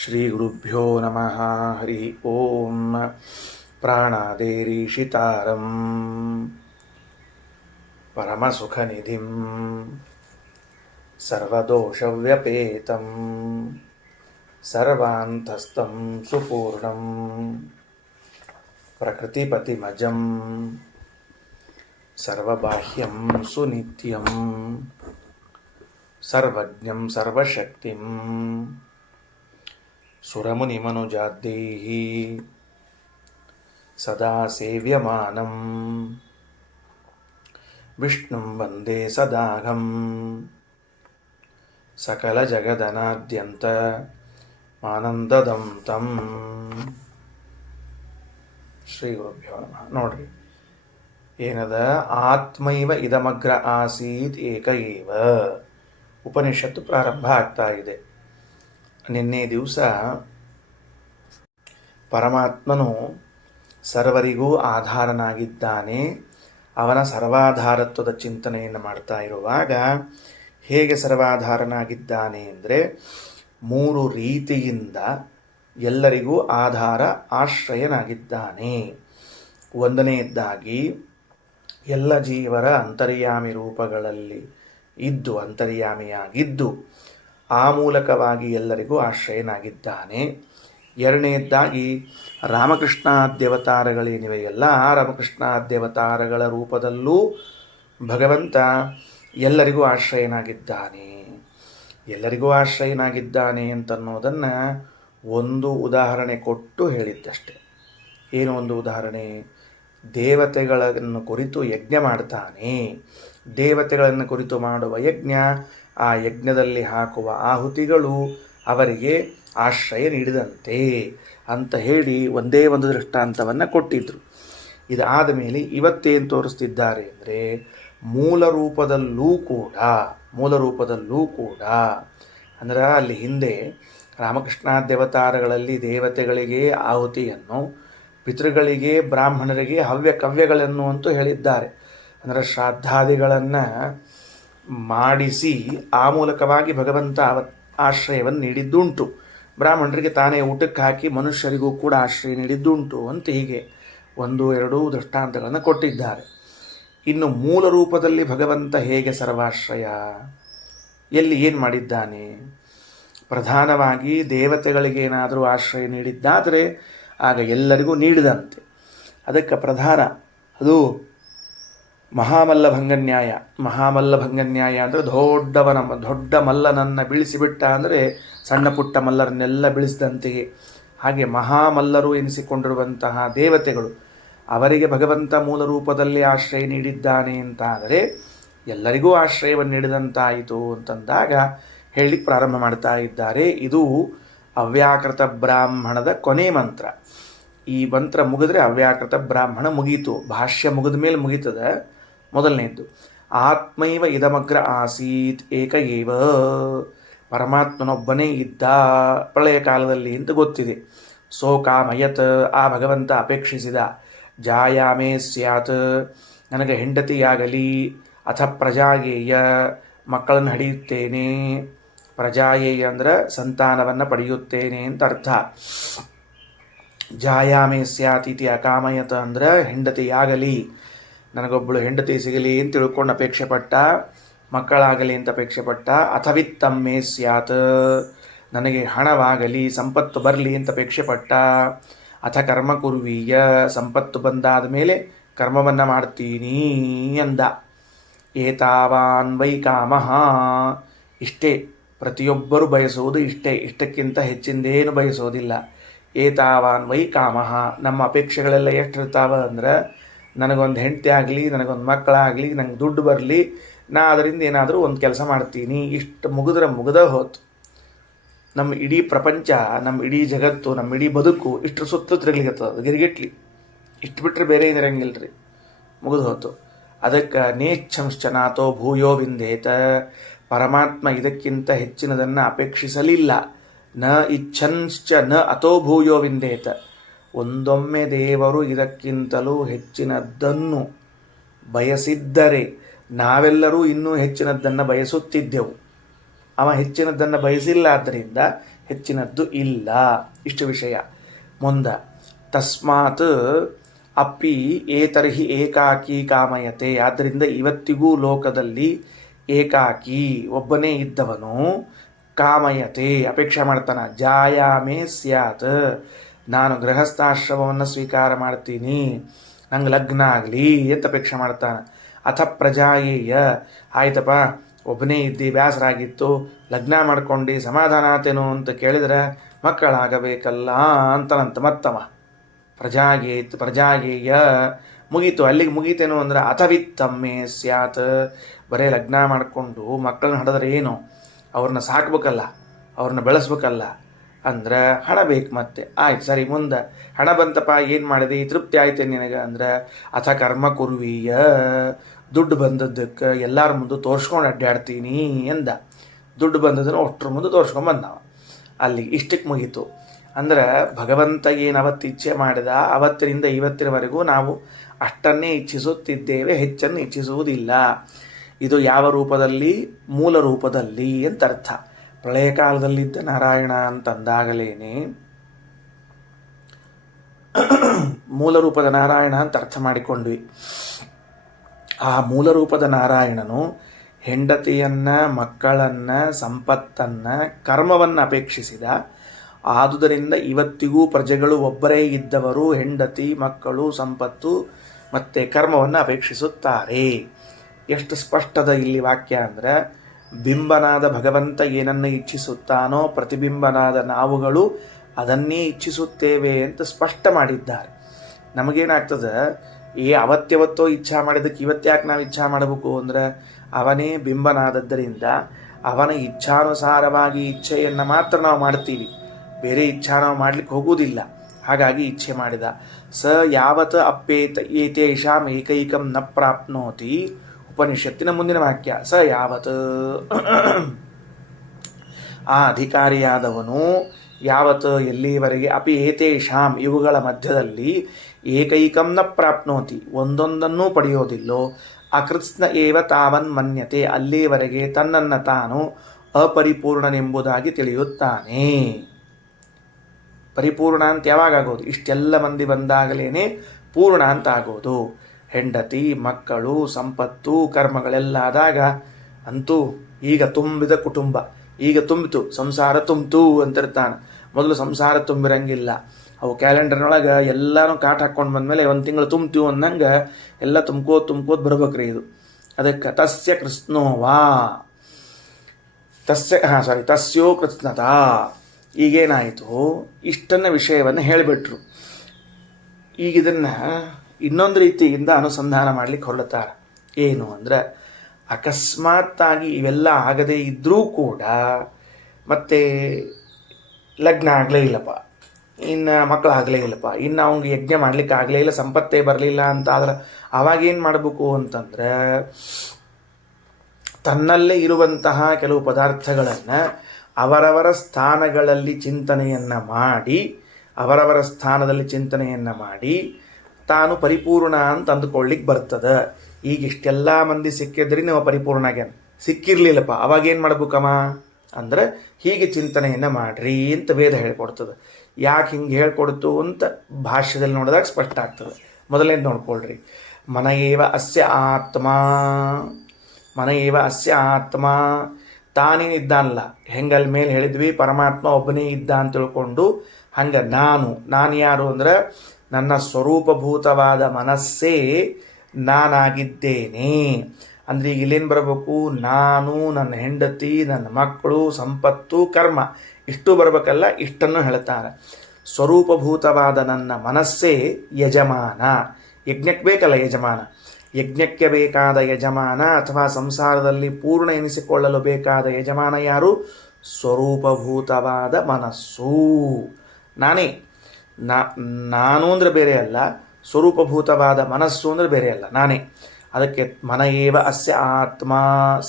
ಶ್ರೀಗುರುಭ್ಯೋ ನಮಃ. ಹರಿ ಓಂ. ಪ್ರಾಣಾದೇರೀಶಿತಾರಂ ಪರಮಸುಖನಿಧಿಂ ಸರ್ವದೋಷವ್ಯಪೇತಂ ಸರ್ವಾಂತಸ್ಥಂ ಸುಪೂರ್ಣಂ ಪ್ರಕೃತಿಪತಿಮಜಂ ಸರ್ವಬಾಹ್ಯಂ ಸುನಿತ್ಯಂ ಸರ್ವಜ್ಞಂ ಸರ್ವಶಕ್ತಿಂ ಸುರಮುನಿಮನುಜಾದ್ಯೈಃ ಸದಾ ಸೇವ್ಯಮಾನಂ ವಿಷ್ಣುಂ ವಂದೇ ಸದಾಘಂ ಸಕಲಜಗದನಾದ್ಯಂತ ಆನಂದದಂ ತಂ. ಶ್ರೀ ಗುರುಭ್ಯೋ ನಮಃ. ನೋಡ್ರಿ ಏನದ, ಆತ್ಮೈವ ಇದಮಗ್ರ ಆಸೀತ್ ಏಕ ಏವ ಉಪನಿಷತ್ತು ಪ್ರಾರಂಭ ಆಗ್ತಾ ಇದೆ. ನಿನ್ನೆ ದಿವಸ ಪರಮಾತ್ಮನು ಸರ್ವರಿಗೂ ಆಧಾರನಾಗಿದ್ದಾನೆ, ಅವನ ಸರ್ವಾಧಾರತ್ವದ ಚಿಂತನೆಯನ್ನು ಮಾಡ್ತಾ ಇರುವಾಗ ಹೇಗೆ ಸರ್ವಾಧಾರನಾಗಿದ್ದಾನೆ ಅಂದರೆ 3 ರೀತಿಯಿಂದ ಎಲ್ಲರಿಗೂ ಆಧಾರ ಆಶ್ರಯನಾಗಿದ್ದಾನೆ. ಒಂದನೆಯದ್ದಾಗಿ ಎಲ್ಲ ಜೀವರ ಅಂತರ್ಯಾಮಿ ರೂಪಗಳಲ್ಲಿ ಇದ್ದು ಅಂತರ್ಯಾಮಿಯಾಗಿದ್ದು ಆ ಮೂಲಕವಾಗಿ ಎಲ್ಲರಿಗೂ ಆಶ್ರಯನಾಗಿದ್ದಾನೆ. ಎರಡನೆಯದ್ದಾಗಿ ರಾಮಕೃಷ್ಣಾದ್ಯವತಾರಗಳೇನಿವೆ ಎಲ್ಲ ರಾಮಕೃಷ್ಣಾದ್ಯವತಾರಗಳ ರೂಪದಲ್ಲೂ ಭಗವಂತ ಎಲ್ಲರಿಗೂ ಆಶ್ರಯನಾಗಿದ್ದಾನೆ. ಎಲ್ಲರಿಗೂ ಆಶ್ರಯನಾಗಿದ್ದಾನೆ ಅಂತನ್ನೋದನ್ನು ಒಂದು ಉದಾಹರಣೆ ಕೊಟ್ಟು ಹೇಳಿದ್ದಷ್ಟೆ. ಏನು ಒಂದು ಉದಾಹರಣೆ? ದೇವತೆಗಳನ್ನು ಕುರಿತು ಯಜ್ಞ ಮಾಡ್ತಾನೆ. ದೇವತೆಗಳನ್ನು ಕುರಿತು ಮಾಡುವ ಯಜ್ಞ, ಆ ಯಜ್ಞದಲ್ಲಿ ಹಾಕುವ ಆಹುತಿಗಳು ಅವರಿಗೆ ಆಶ್ರಯ ನೀಡಿದಂತೆ ಅಂತ ಹೇಳಿ ಒಂದೇ ಒಂದು ದೃಷ್ಟಾಂತವನ್ನು ಕೊಟ್ಟಿದ್ರು. ಇದಾದ ಮೇಲೆ ಇವತ್ತೇನು ತೋರಿಸ್ತಿದ್ದಾರೆ ಅಂದರೆ ಮೂಲ ರೂಪದಲ್ಲೂ ಕೂಡ ಅಂದರೆ ಅಲ್ಲಿ ಹಿಂದೆ ರಾಮಕೃಷ್ಣಾದ್ಯವತಾರಗಳಲ್ಲಿ ದೇವತೆಗಳಿಗೆ ಆಹುತಿಯನ್ನು, ಪಿತೃಗಳಿಗೆ ಬ್ರಾಹ್ಮಣರಿಗೆ ಹವ್ಯ ಕವ್ಯಗಳನ್ನು ಅಂತೂ ಹೇಳಿದ್ದಾರೆ. ಅಂದರೆ ಶ್ರಾದ್ದಾದಿಗಳನ್ನು ಮಾಡಿಸಿ ಆ ಮೂಲಕವಾಗಿ ಭಗವಂತ ಆಶ್ರಯವನ್ನು ನೀಡಿದ್ದುಂಟು. ಬ್ರಾಹ್ಮಣರಿಗೆ ತಾನೇ ಊಟಕ್ಕೆ ಹಾಕಿ ಮನುಷ್ಯರಿಗೂ ಕೂಡ ಆಶ್ರಯ ನೀಡಿದ್ದುಂಟು ಅಂತ ಹೀಗೆ 1-2 ದೃಷ್ಟಾಂತಗಳನ್ನು ಕೊಟ್ಟಿದ್ದಾರೆ. ಇನ್ನು ಮೂಲ ರೂಪದಲ್ಲಿ ಭಗವಂತ ಹೇಗೆ ಸರ್ವಾಶ್ರಯ, ಎಲ್ಲಿ ಏನು ಮಾಡಿದ್ದಾನೆ? ಪ್ರಧಾನವಾಗಿ ದೇವತೆಗಳಿಗೇನಾದರೂ ಆಶ್ರಯ ನೀಡಿದ್ದಾದರೆ ಆಗ ಎಲ್ಲರಿಗೂ ನೀಡಿದಂತೆ. ಅದಕ್ಕೆ ಪ್ರಧಾನ ಅದು ಮಹಾಮಲ್ಲಭಂಗನ್ಯಾಯ. ಮಹಾಮಲ್ಲಭಂಗನ್ಯಾಯ ಅಂದರೆ ದೊಡ್ಡ ಮಲ್ಲನನ್ನು ಬೀಳಿಸಿಬಿಟ್ಟ ಅಂದರೆ ಸಣ್ಣ ಪುಟ್ಟ ಮಲ್ಲರನ್ನೆಲ್ಲ ಬೀಳಿಸಿದಂತೆಯೇ. ಹಾಗೆ ಮಹಾಮಲ್ಲರು ಎನಿಸಿಕೊಂಡಿರುವಂತಹ ದೇವತೆಗಳು, ಅವರಿಗೆ ಭಗವಂತ ಮೂಲ ರೂಪದಲ್ಲಿ ಆಶ್ರಯ ನೀಡಿದ್ದಾನೆ ಅಂತಾದರೆ ಎಲ್ಲರಿಗೂ ಆಶ್ರಯವನ್ನು ನೀಡಿದಂತಾಯಿತು ಅಂತಂದಾಗ ಹೇಳಲಿಕ್ಕೆ ಪ್ರಾರಂಭ ಮಾಡ್ತಾ ಇದ್ದಾರೆ. ಇದು ಅವ್ಯಾಕೃತ ಬ್ರಾಹ್ಮಣದ ಕೊನೆ ಮಂತ್ರ. ಈ ಮಂತ್ರ ಮುಗಿದ್ರೆ ಅವ್ಯಾಕೃತ ಬ್ರಾಹ್ಮಣ ಮುಗೀತು. ಭಾಷ್ಯ ಮುಗಿದ ಮೇಲೆ ಮುಗೀತದೆ. ಮೊದಲನೇದ್ದು ಆತ್ಮೈವ ಇದಮಗ್ರ ಆಸೀತ್ ಏಕ ಏವ, ಪರಮಾತ್ಮನೊಬ್ಬನೇ ಇದ್ದ ಪ್ರಳಯ ಕಾಲದಲ್ಲಿ ಅಂತ ಗೊತ್ತಿದೆ. ಸೋಕಾಮಯತ್, ಆ ಭಗವಂತ ಅಪೇಕ್ಷಿಸಿದ. ಜಾಯಾಮೇ ಸ್ಯಾತ್, ನನಗೆ ಹೆಂಡತಿಯಾಗಲಿ. ಅಥ ಪ್ರಜಾಯೇಯ, ಮಕ್ಕಳನ್ನು ಹಡಿಯುತ್ತೇನೆ. ಪ್ರಜಾಯೇಯ ಅಂದರೆ ಸಂತಾನವನ್ನು ಪಡೆಯುತ್ತೇನೆ ಅಂತ ಅರ್ಥ. ಜಾಯಾಮೇ ಸ್ಯಾತ್ ಇತಿ ಅಕಾಮಯತ ಅಂದರೆ ಹೆಂಡತಿಯಾಗಲಿ, ನನಗೊಬ್ಬಳು ಹೆಂಡತಿ ಸಿಗಲಿ ಅಂತ ತಿಳ್ಕೊಂಡು ಅಪೇಕ್ಷೆ ಪಟ್ಟ, ಮಕ್ಕಳಾಗಲಿ ಅಂತ ಅಪೇಕ್ಷೆ ಪಟ್ಟ. ಅಥವಿತ್ತಮ್ಮೇ ಸ್ಯಾತ್, ನನಗೆ ಹಣವಾಗಲಿ, ಸಂಪತ್ತು ಬರಲಿ ಅಂತ ಅಪೇಕ್ಷೆ ಪಟ್ಟ. ಅಥ ಕರ್ಮ ಕುರ್ವೀಯ, ಸಂಪತ್ತು ಬಂದಾದ ಮೇಲೆ ಕರ್ಮವನ್ನು ಮಾಡ್ತೀನಿ ಅಂದ. ಏತಾವಾನ್ ವೈ ಕಾಮಃ, ಇಷ್ಟೇ ಪ್ರತಿಯೊಬ್ಬರು ಬಯಸುವುದು ಇಷ್ಟೇ, ಇಷ್ಟಕ್ಕಿಂತ ಹೆಚ್ಚಿಂದೇನು ಬಯಸೋದಿಲ್ಲ. ಏತಾವಾನ್ ವೈ ಕಾಮಃ, ನಮ್ಮ ಅಪೇಕ್ಷೆಗಳೆಲ್ಲ ಎಷ್ಟಿರ್ತಾವ ಅಂದ್ರೆ ನನಗೊಂದು ಹೆಂಡತಿ ಆಗಲಿ, ನನಗೊಂದು ಮಕ್ಕಳಾಗಲಿ, ನಂಗೆ ದುಡ್ಡು ಬರಲಿ, ನಾ ಅದರಿಂದ ಏನಾದರೂ ಒಂದು ಕೆಲಸ ಮಾಡ್ತೀನಿ. ಇಷ್ಟು ಮುಗಿದ್ರೆ ಮುಗಿದ ಹೋತು. ನಮ್ಮ ಇಡೀ ಪ್ರಪಂಚ, ನಮ್ಮ ಇಡೀ ಜಗತ್ತು, ನಮ್ಮ ಇಡೀ ಬದುಕು ಇಷ್ಟರ ಸುತ್ತ ತಿರುಗ್ಲಿಕ್ಕತ್ತದ ಗಿರಿಗಿಟ್ಲಿ. ಇಷ್ಟು ಬಿಟ್ಟರೆ ಬೇರೆ ಏನಿರಂಗಿಲ್ಲ ರೀ, ಮುಗಿದು ಹೋತು. ಅದಕ್ಕೆ ನೇಚ್ಛಂಶ್ಚನಾಥೋ ಭೂಯೋ ವಿಂದೇತ, ಪರಮಾತ್ಮ ಇದಕ್ಕಿಂತ ಹೆಚ್ಚಿನದನ್ನು ಅಪೇಕ್ಷಿಸಲಿಲ್ಲ. ನ ಇಚ್ಛಂಶ್ಚ ನ ಅಥೋ ಭೂಯೋ ವಿಂದೇತ, ಒಂದೊಮ್ಮೆ ದೇವರು ಇದಕ್ಕಿಂತಲೂ ಹೆಚ್ಚಿನದ್ದನ್ನು ಬಯಸಿದ್ದರೆ ನಾವೆಲ್ಲರೂ ಇನ್ನೂ ಹೆಚ್ಚಿನದ್ದನ್ನು ಬಯಸುತ್ತಿದ್ದೆವು. ಅವ ಹೆಚ್ಚಿನದ್ದನ್ನು ಬಯಸಿಲ್ಲ, ಆದ್ದರಿಂದ ಹೆಚ್ಚಿನದ್ದು ಇಲ್ಲ. ಇಷ್ಟು ವಿಷಯ. ಮುಂದ ತಸ್ಮಾತ್ ಅಪ್ಪಿ ಏತರ್ಹಿ ಏಕಾಕಿ ಕಾಮಯತೆ. ಆದ್ದರಿಂದ ಇವತ್ತಿಗೂ ಲೋಕದಲ್ಲಿ ಏಕಾಕಿ ಒಬ್ಬನೇ ಇದ್ದವನು ಕಾಮಯತೆ ಅಪೇಕ್ಷೆ ಮಾಡ್ತಾನೆ. ಜಾಯಾಮೇ ಸ್ಯಾತ್, ನಾನು ಗೃಹಸ್ಥಾಶ್ರಮವನ್ನು ಸ್ವೀಕಾರ ಮಾಡ್ತೀನಿ, ನಂಗೆ ಲಗ್ನ ಆಗಲಿ ಅಂತ ಅಪೇಕ್ಷೆ ಮಾಡ್ತಾನೆ. ಅಥ ಪ್ರಜಾಯೇಯ, ಆಯ್ತಪ್ಪ ಒಬ್ಬನೇ ಇದ್ದಿ ಬೇಸರಾಗಿತ್ತು, ಲಗ್ನ ಮಾಡ್ಕೊಂಡು ಸಮಾಧಾನ ಆತೇನೋ ಅಂತ ಕೇಳಿದ್ರೆ ಮಕ್ಕಳಾಗಬೇಕಲ್ಲ ಅಂತನಂತ ಮತ್ತವ. ಪ್ರಜಾಯೇಯ ಮುಗೀತು, ಅಲ್ಲಿಗೆ ಮುಗೀತೇನು ಅಂದ್ರೆ ಅಥವಿತ್ತಮ್ಮೆ ಸ್ಯಾತ್, ಬರೇ ಲಗ್ನ ಮಾಡಿಕೊಂಡು ಮಕ್ಕಳನ್ನ ಹಡಿದ್ರೆ ಏನು, ಅವ್ರನ್ನ ಸಾಕ್ಬೇಕಲ್ಲ, ಅವ್ರನ್ನ ಬೆಳೆಸ್ಬೇಕಲ್ಲ, ಅಂದ್ರೆ ಹಣ ಬೇಕು ಮತ್ತೆ. ಆಯ್ತು ಸರಿ, ಮುಂದೆ ಹಣ ಬಂತಪ್ಪ, ಏನು ಮಾಡಿದೆ, ತೃಪ್ತಿ ಆಯ್ತೆ ನಿನಗೆ ಅಂದ್ರೆ ಅಥ ಕರ್ಮ ಕುರ್ವೀಯ, ದುಡ್ಡು ಬಂದದ್ದಕ್ಕೆ ಎಲ್ಲರ ಮುಂದೆ ತೋರಿಸ್ಕೊಂಡು ಅಡ್ಡಾಡ್ತೀನಿ ಎಂದ. ದುಡ್ಡು ಬಂದದನ್ನು ಅಷ್ಟ್ರ ಮುಂದೆ ತೋರಿಸ್ಕೊಂಡು ಬಂದವ. ಅಲ್ಲಿಗೆ ಇಷ್ಟಕ್ಕೆ ಮುಗೀತು. ಅಂದ್ರೆ ಭಗವಂತ ಏನು ಅವತ್ತು ಇಚ್ಛೆ ಮಾಡಿದ ಅವತ್ತಿನಿಂದ ಇವತ್ತಿನವರೆಗೂ ನಾವು ಅಷ್ಟನ್ನೇ ಇಚ್ಛಿಸುತ್ತಿದ್ದೇವೆ, ಹೆಚ್ಚನ್ನು ಇಚ್ಛಿಸುವುದಿಲ್ಲ. ಇದು ಯಾವ ರೂಪದಲ್ಲಿ? ಮೂಲ ರೂಪದಲ್ಲಿ ಅಂತ ಅರ್ಥ. ಪ್ರಳಯ ಕಾಲದಲ್ಲಿದ್ದ ನಾರಾಯಣ ಅಂತಂದಾಗಲೇನೆ ಮೂಲ ರೂಪದ ನಾರಾಯಣ ಅಂತ ಅರ್ಥ ಮಾಡಿಕೊಂಡ್ವಿ. ಆ ಮೂಲ ರೂಪದ ನಾರಾಯಣನು ಹೆಂಡತಿಯನ್ನ, ಮಕ್ಕಳನ್ನ, ಸಂಪತ್ತನ್ನ, ಕರ್ಮವನ್ನು ಅಪೇಕ್ಷಿಸಿದ. ಆದುದರಿಂದ ಇವತ್ತಿಗೂ ಪ್ರಜೆಗಳು ಒಬ್ಬರೇ ಇದ್ದವರು ಹೆಂಡತಿ, ಮಕ್ಕಳು, ಸಂಪತ್ತು ಮತ್ತು ಕರ್ಮವನ್ನು ಅಪೇಕ್ಷಿಸುತ್ತಾರೆ. ಎಷ್ಟು ಸ್ಪಷ್ಟದ ಇಲ್ಲಿ ವಾಕ್ಯ ಅಂದರೆ, ಬಿಂಬನಾದ ಭಗವಂತ ಏನನ್ನು ಇಚ್ಛಿಸುತ್ತಾನೋ ಪ್ರತಿಬಿಂಬನಾದ ನಾವುಗಳು ಅದನ್ನೇ ಇಚ್ಛಿಸುತ್ತೇವೆ ಅಂತ ಸ್ಪಷ್ಟ ಮಾಡಿದ್ದಾರೆ. ನಮಗೇನಾಗ್ತದೆ, ಅವತ್ಯವತ್ತೋ ಇಚ್ಛಾ ಮಾಡಿದ್ದಕ್ಕೆ ಇವತ್ತ್ಯಾಕೆ ನಾವು ಇಚ್ಛಾ ಮಾಡಬೇಕು ಅಂದರೆ, ಅವನೇ ಬಿಂಬನಾದದ್ದರಿಂದ ಅವನ ಇಚ್ಛಾನುಸಾರವಾಗಿ ಇಚ್ಛೆಯನ್ನು ಮಾತ್ರ ನಾವು ಮಾಡ್ತೀವಿ, ಬೇರೆ ಇಚ್ಛಾ ನಾವು ಮಾಡ್ಲಿಕ್ಕೆ ಹೋಗುವುದಿಲ್ಲ. ಹಾಗಾಗಿ ಇಚ್ಛೆ ಮಾಡಿದ. ಸ ಯಾವತ್ ಅಪ್ಪೇತ ಏತೇಷಾಂ ಏಕೈಕಂ ನ ಪ್ರಾಪ್ನೋತಿ. ಉಪನಿಷತ್ತಿನ ಮುಂದಿನ ವಾಕ್ಯ. ಸ ಯಾವತ್, ಆ ಅಧಿಕಾರಿಯಾದವನು ಯಾವತ್ ಎಲ್ಲಿವರೆಗೆ, ಅಪಿ ಏತೇಷಾಂ ಇವುಗಳ ಮಧ್ಯದಲ್ಲಿ, ಏಕೈಕಂ ನ ಪ್ರಾಪ್ನೋತಿ ಒಂದೊಂದನ್ನೂ ಪಡೆಯೋದಿಲ್ಲೋ, ಅಕೃತ್ಸ್ನ ಏವ ತಾವನ್ ಮನ್ಯತೆ ಅಲ್ಲಿವರೆಗೆ ತನ್ನನ್ನು ತಾನು ಅಪರಿಪೂರ್ಣನೆಂಬುದಾಗಿ ತಿಳಿಯುತ್ತಾನೆ. ಪರಿಪೂರ್ಣ ಅಂತ ಯಾವಾಗ ಆಗೋದು? ಇಷ್ಟೆಲ್ಲ ಮಂದಿ ಬಂದಾಗಲೇನೆ ಪೂರ್ಣ ಅಂತ ಆಗೋದು. ಹೆಂಡತಿ, ಮಕ್ಕಳು, ಸಂಪತ್ತು, ಕರ್ಮಗಳೆಲ್ಲ ಆದಾಗ ಅಂತೂ ಈಗ ತುಂಬಿದ ಕುಟುಂಬ, ಈಗ ತುಂಬಿತು, ಸಂಸಾರ ತುಂಬಿತು ಅಂತಿರ್ತಾನೆ. ಮೊದಲು ಸಂಸಾರ ತುಂಬಿರಂಗಿಲ್ಲ. ಅವು ಕ್ಯಾಲೆಂಡರ್ನೊಳಗೆ ಎಲ್ಲನೂ ಕಾಟ್ ಹಾಕ್ಕೊಂಡು ಬಂದಮೇಲೆ ಒಂದು ತಿಂಗಳು ತುಂಬ್ತೀವಿ ಅನ್ನಂಗೆ ಎಲ್ಲ ತುಂಬ್ಕೋದು ಬರ್ಬೇಕ್ರಿ ಇದು. ಅದಕ್ಕೆ ತಸ್ಯ ಕೃಷ್ಣೋವಾ ತಸ್ಯೋ ಕೃತ್ಸ್ನತಾ. ಈಗೇನಾಯಿತು, ಇಷ್ಟನ್ನ ವಿಷಯವನ್ನು ಹೇಳಿಬಿಟ್ರು. ಈಗ ಇದನ್ನು ಇನ್ನೊಂದು ರೀತಿಯಿಂದ ಅನುಸಂಧಾನ ಮಾಡಲಿಕ್ಕೆ ಹೊರಡ್ತಾರೆ. ಏನು ಅಂದರೆ, ಅಕಸ್ಮಾತ್ತಾಗಿ ಇವೆಲ್ಲ ಆಗದೇ ಇದ್ದರೂ ಕೂಡ ಮತ್ತೆ ಲಗ್ನ ಆಗಲೇ ಇಲ್ಲಪ್ಪ, ಇನ್ನು ಮಕ್ಕಳು ಆಗಲೇ ಇಲ್ಲಪ್ಪ, ಇನ್ನು ಅವ್ನಿಗೆ ಯಜ್ಞ ಮಾಡಲಿಕ್ಕೆ ಆಗಲೇ ಇಲ್ಲ, ಸಂಪತ್ತೇ ಬರಲಿಲ್ಲ ಅಂತ ಆದ್ರೆ ಅವಾಗೇನು ಮಾಡಬೇಕು ಅಂತಂದ್ರೆ, ತನ್ನಲ್ಲೇ ಇರುವಂತಹ ಕೆಲವು ಪದಾರ್ಥಗಳನ್ನು ಅವರವರ ಸ್ಥಾನಗಳಲ್ಲಿ ಚಿಂತನೆಯನ್ನು ಮಾಡಿ ತಾನು ಪರಿಪೂರ್ಣ ಅಂತ ಅಂದುಕೊಳ್ಳಿಕ್ಕೆ ಬರ್ತದೆ. ಈಗ ಇಷ್ಟೆಲ್ಲ ಮಂದಿ ಸಿಕ್ಕಿದ್ರಿ ನೀವು ಪರಿಪೂರ್ಣ ಆಗ್ಯಾನ, ಸಿಕ್ಕಿರ್ಲಿಲ್ಲಪ್ಪ ಅವಾಗೇನು ಮಾಡ್ಬೇಕಮ್ಮ ಅಂದ್ರೆ ಹೀಗೆ ಚಿಂತನೆಯನ್ನು ಮಾಡ್ರಿ ಅಂತ ವೇದ ಹೇಳ್ಕೊಡ್ತದೆ. ಯಾಕೆ ಹಿಂಗೆ ಹೇಳ್ಕೊಡ್ತು ಅಂತ ಭಾಷ್ಯದಲ್ಲಿ ನೋಡಿದಾಗ ಸ್ಪಷ್ಟ ಆಗ್ತದೆ. ಮೊದಲೇನು ನೋಡ್ಕೊಳ್ರಿ. ಮನ ಏವ ಅಸ್ಯ ಆತ್ಮ ತಾನೇನಿದ್ದಾನಲ್ಲ, ಹೆಂಗಲ್ ಮೇಲೆ ಹೇಳಿದ್ವಿ ಪರಮಾತ್ಮ ಒಬ್ಬನೇ ಇದ್ದ ಅಂತ ತಿಳ್ಕೊಂಡು, ಹಂಗೆ ನಾನು ಯಾರು ಅಂದ್ರೆ ನನ್ನ ಸ್ವರೂಪಭೂತವಾದ ಮನಸ್ಸೇ ನಾನಾಗಿದ್ದೇನೆ. ಅಂದ್ರೆ ಈಗ ಇಲ್ಲೇನು ಬರಬೇಕು, ನಾನು, ನನ್ನ ಹೆಂಡತಿ, ನನ್ನ ಮಕ್ಕಳು, ಸಂಪತ್ತು, ಕರ್ಮ ಇಷ್ಟು ಬರಬೇಕಲ್ಲ. ಇಷ್ಟನ್ನು ಹೇಳ್ತಾರೆ. ಸ್ವರೂಪಭೂತವಾದ ನನ್ನ ಮನಸ್ಸೇ ಯಜಮಾನ. ಯಜ್ಞಕ್ಕೆ ಬೇಕಲ್ಲ ಯಜಮಾನ, ಯಜ್ಞಕ್ಕೆ ಬೇಕಾದ ಯಜಮಾನ ಅಥವಾ ಸಂಸಾರದಲ್ಲಿ ಪೂರ್ಣ ಎನಿಸಿಕೊಳ್ಳಲು ಬೇಕಾದ ಯಜಮಾನ ಯಾರು? ಸ್ವರೂಪಭೂತವಾದ ಮನಸ್ಸು. ನಾನೇ. ನಾನು ಅಂದರೆ ಬೇರೆ ಅಲ್ಲ, ಸ್ವರೂಪಭೂತವಾದ ಮನಸ್ಸು ಅಂದರೆ ಬೇರೆ ಅಲ್ಲ, ನಾನೇ. ಅದಕ್ಕೆ ಮನ ಏವ ಅಸ್ಯ ಆತ್ಮ.